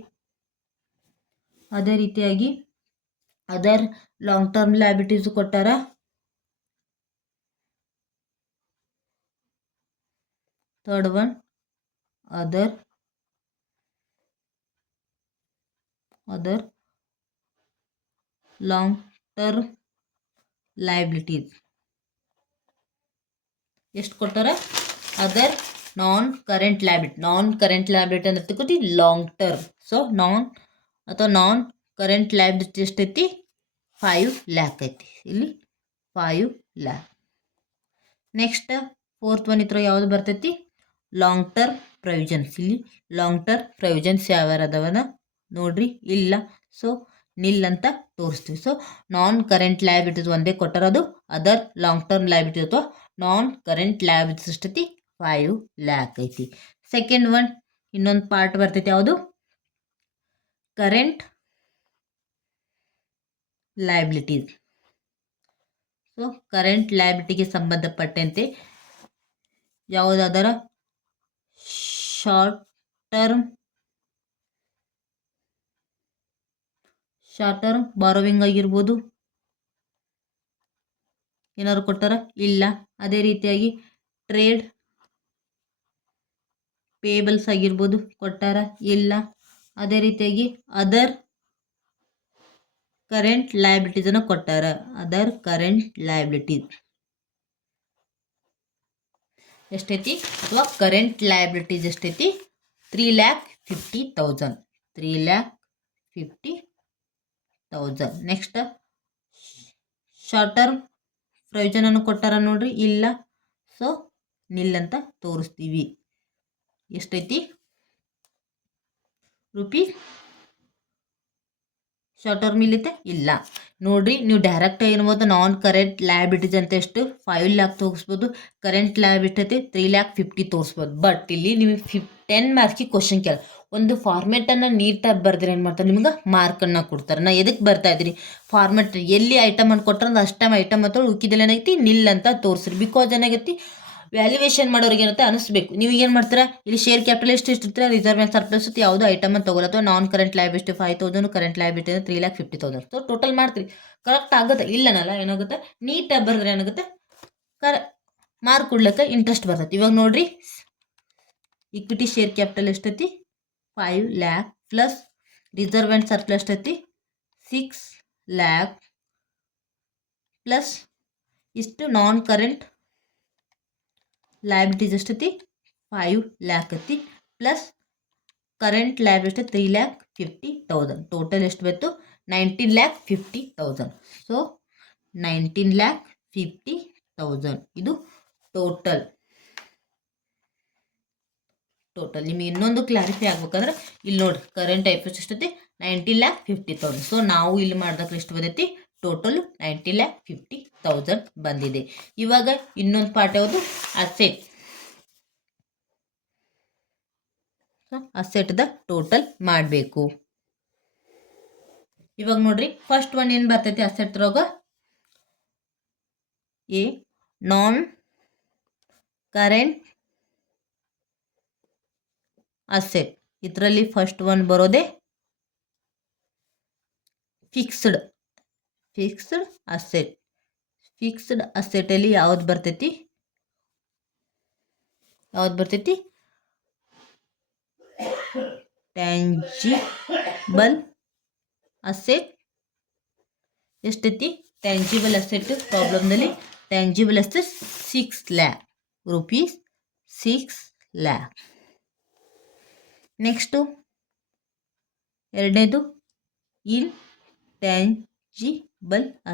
ಅದೇ ರೀತಿಯಾಗಿ ಅದರ್ ಲಾಂಗ್ ಟರ್ಮ್ ಲಯಬಿಲಿಟೀಸು ಕೊಟ್ಟಾರ, third one other long term liabilities. ಎಷ್ಟು ಕೊಟ್ಟಾರ? ಅದರ್ ನಾನ್ ಕರೆಂಟ್ ಲಯಬಿಲಿಟಿ ಅಂದ್ರೆ ತಿಳ್ಕೊತಿ long term. So non current liability ಎಷ್ಟೈತಿ? 5 lakh ಐತಿ. ಇಲ್ಲಿ 5 lakh. ನೆಕ್ಸ್ಟ್ ಫೋರ್ತ್ ಒನ್ ಇತ್ರ ಯಾವ್ದು ಬರ್ತೈತಿ? Long term provisions. ಇಲ್ಲಿ ಲಾಂಗ್ ಟರ್ಮ್ ಪ್ರೊವಿಷನ್ಸ್ ಯಾವ್ಯಾರ ಅದಾವನ ನೋಡ್ರಿ, ಇಲ್ಲ. ಸೊ ನಿಲ್ ಅಂತ ತೋರಿಸ್ತೀವಿ. ಸೊ ನಾನ್ ಕರೆಂಟ್ ಲಯಬಿಲಿಟೀಸ್ ಒಂದೇ ಕೊಟ್ಟರೋದು. ಅದರ್ ಲಾಂಗ್ ಟರ್ಮ್ ಲಯಬಿಲಿಟಿ ಅಥವಾ ನಾನ್ ಕರೆಂಟ್ ಲಯಬಿಲಿಟೀಸ್ ಎಷ್ಟೈತಿ? 5 lakh ಐತಿ. ಸೆಕೆಂಡ್ ಒನ್ ಇನ್ನೊಂದು ಪಾರ್ಟ್ ಬರ್ತೈತಿ, ಯಾವುದು? Current liabilities. ಸೊ ಕರೆಂಟ್ ಲಯಬಿಲಿಟಿಗೆ ಸಂಬಂಧಪಟ್ಟಂತೆ ಯಾವುದಾದರ ಶಾರ್ಟ್ ಟರ್ಮ್ ಬಾರೋವಿಂಗ್ ಆಗಿರ್ಬೋದು, ಏನಾದ್ರು ಕೊಟ್ಟಾರ? ಇಲ್ಲ. ಅದೇ ರೀತಿಯಾಗಿ ಟ್ರೇಡ್ ಪೇಬಲ್ಸ್ ಆಗಿರ್ಬೋದು, ಕೊಟ್ಟಾರ? ಇಲ್ಲ. ಅದೇ ರೀತಿಯಾಗಿ ಅದರ್ ಕರೆಂಟ್ ಲಯಬಿಲಿಟೀಸ್ ಅನ್ನು ಕೊಟ್ಟಾರ. ಅದರ್ ಕರೆಂಟ್ ಲಯಬಿಲಿಟೀಸ್ ಎಷ್ಟೈತಿ? ಅಥವಾ ಕರೆಂಟ್ ಲಯಬಿಲಿಟೀಸ್ ಎಷ್ಟೈತಿ? 3,50,000. 3,50,000. ನೆಕ್ಸ್ಟ್ ಶಾರ್ಟ್ ಟರ್ಮ್ ಪ್ರೊವಿಷನ್ ಅನ್ನು ಕೊಟ್ಟಾರ ನೋಡ್ರಿ, ಇಲ್ಲ. ಸೊ ನಿಲ್ ಅಂತ ತೋರಿಸ್ತೀವಿ. ಎಷ್ಟೈತಿ ರುಪೀಸ್? Short term ಇಲ್ಲೈತೆ? ಇಲ್ಲ. ನೋಡ್ರಿ, ನೀವು ಡೈರೆಕ್ಟ್ ಏನ್ಬೋದು ನಾನ್ ಕರೆಂಟ್ ಲಯಬಿಲಿಟೀಸ್ ಅಂತ ಎಷ್ಟು 5 lakh ತೋರಿಸ್ಬೋದು, ಕರೆಂಟ್ ಲಯಬಿಲಿಟಿ ಐತೆ 3,50,000 ತೋರಿಸ್ಬೋದು. ಬಟ್ ಇಲ್ಲಿ ನಿಮಗೆ 10 ಮಾರ್ಕ್ಸಿಗೆ ಕ್ವಶನ್ ಕೇಳ, ಒಂದು ಫಾರ್ಮೆಟನ್ನು ನೀಟಾಗಿ ಬರ್ದ್ರೆ ಏನು ಮಾಡ್ತಾರೆ, ನಿಮ್ಗೆ ಮಾರ್ಕನ್ನು ಕೊಡ್ತಾರೆ. ನಾ ಎದಕ್ಕೆ ಬರ್ತಾ ಇದ್ರಿ? ಫಾರ್ಮೆಟ್ ಎಲ್ಲಿ ಐಟಮ್ ಅನ್ನು ಕೊಟ್ರೆ ಅದು ಅಷ್ಟೇ ಐಟಮ್ ಅಥವಾ ಉಕ್ಕಿದೆಲ್ಲ ಏನೈತಿ ನಿಲ್ ಅಂತ ತೋರಿಸ್ರಿ. ಬಿಕಾಸ್ ಏನಾಗೈತಿ, ವ್ಯಾಲ್ಯೂಯೇಷನ್ ಮಾಡೋರಿಗೆ ಏನಂತ ಅನಿಸ್ಬೇಕು. ನೀವು ಏನು ಮಾಡ್ತೀರಾ, ಇಲ್ಲಿ ಶೇರ್ ಕ್ಯಾಪಿಟಲ್ ಎಷ್ಟು ಇರ್ತೀರಾ, ರಿಸರ್ವ್ ಆ್ಯಂಡ್ ಸರ್ಪ್ಲಸ್ ಯಾವುದೋ ಐಟಮ್ ಅಂತ ತಗೋಲ್ಲ, ಅಥವಾ ನಾನ್ current liability 5,000, current liability 3,50,000. So total ಮಾಡ್ತೀರಿ, ಕರೆಕ್ಟ್ ಆಗುತ್ತೆ. ಇಲ್ಲನಲ್ಲ, ಏನಾಗುತ್ತೆ, ನೀಟಾಗಿ ಬರೆದ್ರೆ ಏನಾಗುತ್ತೆ, ಮಾರ್ಕ್ ಕೊಡ್ಲಿಕ್ಕೆ ಇಂಟ್ರೆಸ್ಟ್ ಬರ್ತೈತಿ. ಇವಾಗ ನೋಡ್ರಿ, ಇಕ್ವಿಟಿ ಶೇರ್ ಕ್ಯಾಪಿಟಲ್ ಎಷ್ಟೈತಿ? 5 lakh plus reserve and surplus ಎಷ್ಟೈತಿ? 6 lakh ಪ್ಲಸ್ ಇಷ್ಟು ನಾನ್ ಕರೆಂಟ್ ಲಯಬಿಲಿಟೀಸ್ ಎಷ್ಟೈತಿ? 5 lakh ಐತಿ. Plus current liability 3,50,000. ಟೋಟಲ್ ಎಷ್ಟು ಬಂತು? 19,50,000. ಸೊ 19,50,000 ಇದು ಟೋಟಲ್. ನಿಮಗೆ ಇನ್ನೊಂದು ಕ್ಲಾರಿಫೈ ಆಗ್ಬೇಕಂದ್ರೆ ಇಲ್ಲಿ ನೋಡ್ರಿ, ಕರೆಂಟ್ ಐಫಸ್ ಎಷ್ಟೈತಿ? 19,50,000. ಸೊ ನಾವು ಇಲ್ಲಿ ಮಾಡಿದಾಗ ಎಷ್ಟು ಬಂದೈತಿ? ಟೋಟಲ್ 19,50,000 ಬಂದಿದೆ. ಇವಾಗ ಇನ್ನೊಂದು ಪಾರ್ಟ್ ಯಾವುದು? ಅಸೆಟ್ದ ಟೋಟಲ್ ಮಾಡಬೇಕು. ಇವಾಗ ನೋಡ್ರಿ, ಫಸ್ಟ್ ಒನ್ ಏನು ಬರ್ತೈತಿ ಅಸೆಟ್ ರೋಗ? A non current asset. ಇದರಲ್ಲಿ ಫಸ್ಟ್ ಒನ್ ಬರೋದೆ ಫಿಕ್ಸ್ಡ್ ಅಸೆಟ್. ಫಿಕ್ಸ್ಡ್ ಅಸೆಟಲ್ಲಿ ಯಾವ್ದು ಬರ್ತೈತಿ? Tangible asset. ಎಷ್ಟೈತಿ ಟ್ಯಾಂಜಿಬಲ್ ಅಸೆಟ್? ಪ್ರಾಬ್ಲಮ್ನಲ್ಲಿ tangible asset 6 lakh rupees. 6 lakh. Next ಎರಡನೇದು ಇನ್ಟ್ಯಾಂಜಿಬಲ್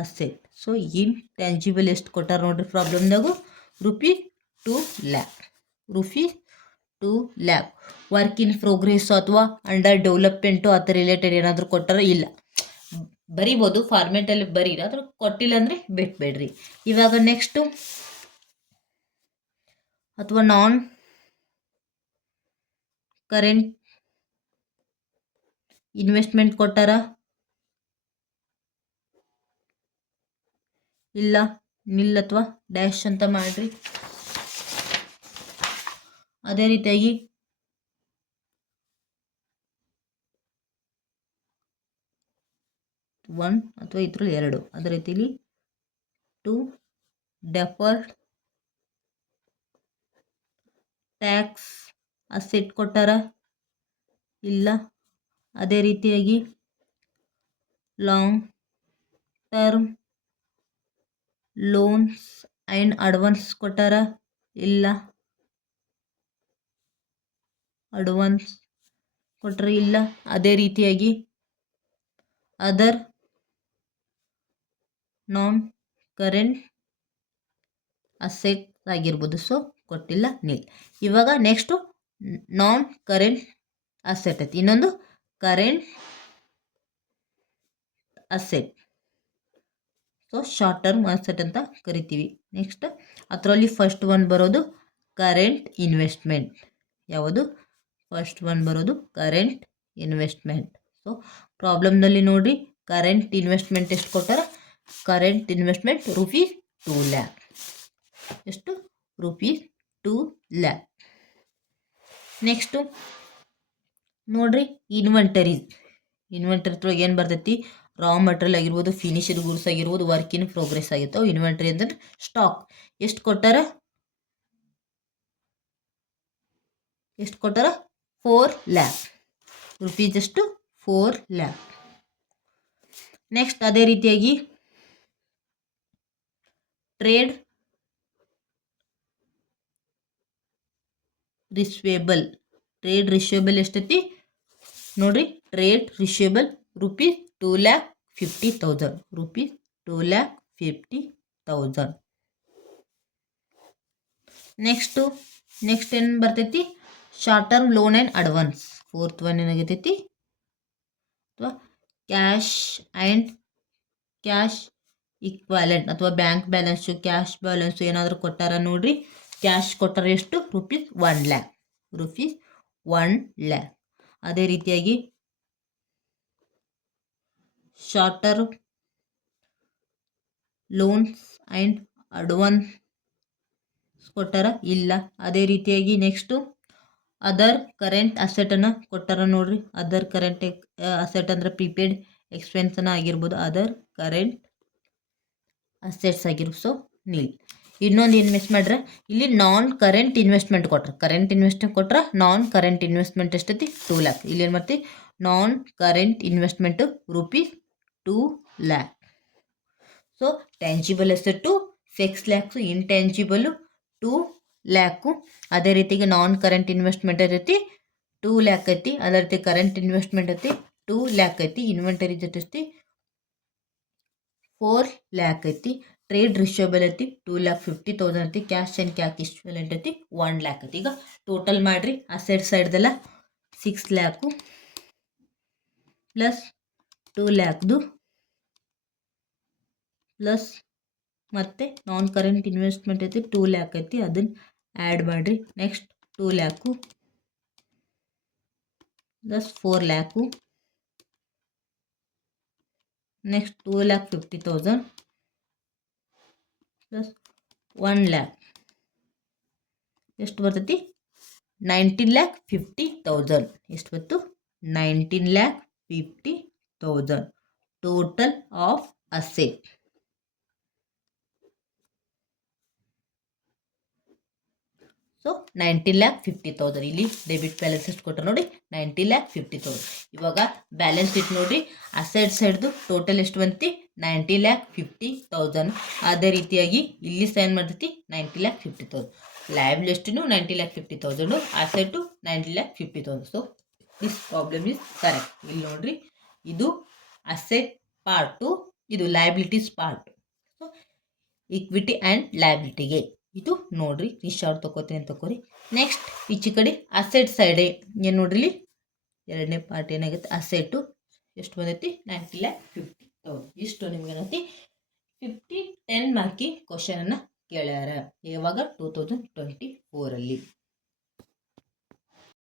ಅಸೆಟ್. ಸೊ ಇನ್ಟ್ಯಾಂಜಿಬಲ್ ಎಷ್ಟು ಕೊಟ್ಟಾರ ನೋಡ್ರಿ ಪ್ರಾಬ್ಲಮ್ದಾಗು? ₹2 lakh. ₹2 lakh. Work in progress ಅಥವಾ ಅಂಡರ್ ಡೆವಲಪ್ಮೆಂಟು ಅಥವಾ ರಿಲೇಟೆಡ್ ಏನಾದರೂ ಕೊಟ್ಟಾರ? ಇಲ್ಲ. ಬರಿಬೋದು, ಫಾರ್ಮೆಟಲ್ಲಿ ಬರೀ, ಅದ್ರ ಕೊಟ್ಟಿಲ್ಲ ಅಂದರೆ ಬಿಟ್ಬೇಡ್ರಿ. ಇವಾಗ ನೆಕ್ಸ್ಟು ಅಥವಾ ನಾನ್ ಕರೆಂಟ್ ಇನ್ವೆಸ್ಟ್ಮೆಂಟ್ ಕೊಟ್ಟಾರ? ಇಲ್ಲ. ನಿಲ್ ಅಥವಾ ಡ್ಯಾಶ್ ಅಂತ ಮಾಡ್ರಿ. ಅದೇ ರೀತಿಯಾಗಿ ಒನ್ ಅಥವಾ ಇದರಲ್ಲಿ 2, ಅದೇ ರೀತಿಯಲ್ಲಿ 2 ಡೆಫರ್ಡ್ ಟ್ಯಾಕ್ಸ್ ಅಸೆಟ್ ಕೊಟ್ಟಾರ ಇಲ್ಲ. ಅದೇ ರೀತಿಯಾಗಿ long term loans and advance ಕೊಟ್ಟಾರ ಇಲ್ಲ. ಅಡ್ವಾನ್ಸ್ ಕೊಟ್ಟರೆ ಇಲ್ಲ. ಅದೇ ರೀತಿಯಾಗಿ ಅದರ್ ನಾನ್ ಕರೆಂಟ್ ಅಸೆಟ್ ಆಗಿರ್ಬೋದು, ಸೊ ಕೊಟ್ಟಿಲ್ಲ ನಿಲ್. ಇವಾಗ ನೆಕ್ಸ್ಟು ನಾನ್ ಕರೆಂಟ್ ಅಸೆಟ್ ಐತಿ, ಇನ್ನೊಂದು current asset, so short term asset ಅಂತ ಕರಿತೀವಿ. ನೆಕ್ಸ್ಟ್ ಅದರಲ್ಲಿ ಫಸ್ಟ್ ಒನ್ ಬರೋದು ಕರೆಂಟ್ ಇನ್ವೆಸ್ಟ್ಮೆಂಟ್. ಯಾವುದು ಫಸ್ಟ್ ಒನ್ ಬರೋದು ಕರೆಂಟ್ ಇನ್ವೆಸ್ಟ್ಮೆಂಟ್. ಸೊ ಪ್ರಾಬ್ಲಮ್ನಲ್ಲಿ ನೋಡ್ರಿ ಕರೆಂಟ್ ಇನ್ವೆಸ್ಟ್ಮೆಂಟ್ ಎಷ್ಟು ಕೊಟ್ಟಾರ, ಕರೆಂಟ್ ಇನ್ವೆಸ್ಟ್ಮೆಂಟ್ ರುಪೀಸ್ 2 lakh. ಎಷ್ಟು ರುಪೀಸ್ 2 lakh. ನೆಕ್ಸ್ಟು ನೋಡ್ರಿ ಇನ್ವೆಂಟರೀಸ್. ಇನ್ವೆಂಟರಿ ಏನು ಬರ್ತೈತಿ, ರಾ ಮಟೀರಿಯಲ್ ಆಗಿರ್ಬೋದು, ಫಿನಿಶ್ಡ್ ಗೂಡ್ಸ್ ಆಗಿರ್ಬೋದು, ವರ್ಕ್ ಇನ್ ಪ್ರೋಗ್ರೆಸ್ ಆಗಿರ್ತಾವೆ. ಇನ್ವೆಂಟರಿ ಅಂದ್ರೆ ಸ್ಟಾಕ್. ಎಷ್ಟು ಕೊಟ್ಟಾರ 4 lakh ರುಪೀಸ್. ಎಷ್ಟು 4 lakh. ನೆಕ್ಸ್ಟ್ ಅದೇ ರೀತಿಯಾಗಿ ಟ್ರೇಡ್ ರಿಸೀವೇಬಲ್. ಟ್ರೇಡ್ ರಿಸೀವೇಬಲ್ ಎಷ್ಟೈತಿ ನೋಡ್ರಿ, trade receivable rupees 2,50,000. Rupees 2,50,000. Next ಏನು ಬರ್ತೈತಿ, short term loan and advance. Fourth one ಏನಾಗೈತಿ, ಅಥವಾ ಕ್ಯಾಶ್ ಆ್ಯಂಡ್ ಕ್ಯಾಶ್ ಈಕ್ವಾಲೆಂಟ್ ಅಥವಾ ಬ್ಯಾಂಕ್ ಬ್ಯಾಲೆನ್ಸು, ಕ್ಯಾಶ್ ಬ್ಯಾಲೆನ್ಸು ಏನಾದರೂ ಕೊಟ್ಟಾರ ನೋಡ್ರಿ. ಕ್ಯಾಶ್ ಕೊಟ್ಟಾರ ಎಷ್ಟು, ರುಪೀಸ್ 1 lakh. Rupees 1 lakh. ಅದೇ ರೀತಿಯಾಗಿ short term loans and advance ಕೊಟ್ಟಾರ ಇಲ್ಲ. ಅದೇ ರೀತಿಯಾಗಿ ನೆಕ್ಸ್ಟು ಅದರ್ ಕರೆಂಟ್ ಅಸೆಟನ್ನು ಕೊಟ್ಟಾರ ನೋಡ್ರಿ. ಅದರ್ ಕರೆಂಟ್ ಅಸೆಟ್ ಅಂದರೆ ಪ್ರಿಪೇಯ್ಡ್ ಎಕ್ಸ್ಪೆನ್ಸನ್ನು ಆಗಿರ್ಬೋದು, ಅದರ್ ಕರೆಂಟ್ ಅಸೆಟ್ಸ್ ಆಗಿರ್ಬೋದು, ಸೊ ನಿಲ್. ಇನ್ನೊಂದು ಏನು ಮಿಸ್ ಮಾಡ್ರೆ, ಇಲ್ಲಿ ನಾನ್ ಕರೆಂಟ್ ಇನ್ವೆಸ್ಟ್ಮೆಂಟ್ ಕೊಟ್ರೆ. ಕರೆಂಟ್ ಇನ್ವೆಸ್ಟ್ಮೆಂಟ್ ಕೊಟ್ರೆ ನಾನ್ ಕರೆಂಟ್ ಇನ್ವೆಸ್ಟ್ಮೆಂಟ್ ಎಷ್ಟೈತಿ 2 lakh. ಇಲ್ಲಿ ಏನು ಮಾಡ್ತೀವಿ, ನಾನ್ current investment rupees 2 lakh. So tangible asset 6 lakhs, intangible 2 lakh. ಅದೇ ರೀತಿಗೆ ನಾನ್ ಕರೆಂಟ್ ಇನ್ವೆಸ್ಟ್ಮೆಂಟ್ ಐತಿ 2 lakh ಐತಿ. ಅದೇ ರೀತಿ ಕರೆಂಟ್ ಇನ್ವೆಸ್ಟ್ಮೆಂಟ್ ಐತಿ 2 lakh ಐತಿ. ಇನ್ವೆಂಟರಿ ಐತಿ 4 lakh ಐತಿ. ಟ್ರೇಡ್ ರಿಸೀವೇಬಲ್ ಐತಿ 2,50,000 ಐತಿ. ಕ್ಯಾಶ್ ಆ್ಯಂಡ್ ಕ್ಯಾಶ್ ಇಕ್ವಿವೆಲೆಂಟ್ ಐತಿ 1 lakh ಐತಿ. ಈಗ ಟೋಟಲ್ ಮಾಡಿರಿ, ಅಸೆಟ್ ಸೈಡ್ದೆಲ್ಲ 6 lakh ಪ್ಲಸ್ 2 lakhದು ಪ್ಲಸ್ ಮತ್ತು ನಾನ್ ಕರೆಂಟ್ ಇನ್ವೆಸ್ಟ್ಮೆಂಟ್ ಐತಿ 2 lakh ಐತಿ, ಅದನ್ನು ಆ್ಯಡ್ ಮಾಡಿರಿ. Next 2 lakh plus 4 lakh, next 2,50,000 plus 1 lakh ಎಷ್ಟು ಬರ್ತೈತಿ, 19,50,000. ಎಷ್ಟು ಬಂತು, 19,50,000 ಟೋಟಲ್ ಆಫ್ ಅಸೆಟ್. ಸೊ 19,50,000. ಇಲ್ಲಿ ಡೆಬಿಟ್ ಬ್ಯಾಲೆನ್ಸ್ ಎಷ್ಟು ಕೊಟ್ಟರು ನೋಡಿ, 19,50,000. ಇವಾಗ ಬ್ಯಾಲೆನ್ಸ್ ಶೀಟ್ ನೋಡಿರಿ, ಅಸೆಟ್ ಸೈಡ್ದು ಟೋಟಲ್ ಎಷ್ಟು ಬಂತಿ, 19,50,000. ಅದೇ ರೀತಿಯಾಗಿ ಇಲ್ಲಿ ಸೈನ್ ಮಾಡ್ತೈತಿ 19,50,000. ಲಯಬಿಲಿಟಿನೂ 19,50,000, asset 19,50,000. So this problem is correct. ಇಲ್ಲಿ ನೋಡ್ರಿ, ಇದು ಅಸೆಟ್ ಪಾರ್ಟು, ಇದು liabilities part. So equity and ಲಯಬಿಲಿಟಿಗೆ ಇದು ನೋಡ್ರಿ, ಈ ಶಾರ್ಟ್ ತೊಗೋತೀನಿ ಅಂತ ತಗೋರಿ. ನೆಕ್ಸ್ಟ್ ಈಚೆ ಕಡೆ ಅಸೆಟ್ ಸೈಡೆ ಏನು ನೋಡ್ರಿ, ಇಲ್ಲಿ ಎರಡನೇ ಪಾರ್ಟ್ ಏನಾಗುತ್ತೆ, ಅಸೆಟು ಎಷ್ಟು ಬಂದೈತಿ 19,50,000. ಇಷ್ಟು ನಿಮ್ಗೆ ಏನೈತಿ 10 ಮಾರ್ಕಿ ಕ್ವಶನನ್ನು ಕೇಳ್ಯಾರ. ಯಾವಾಗ 2024.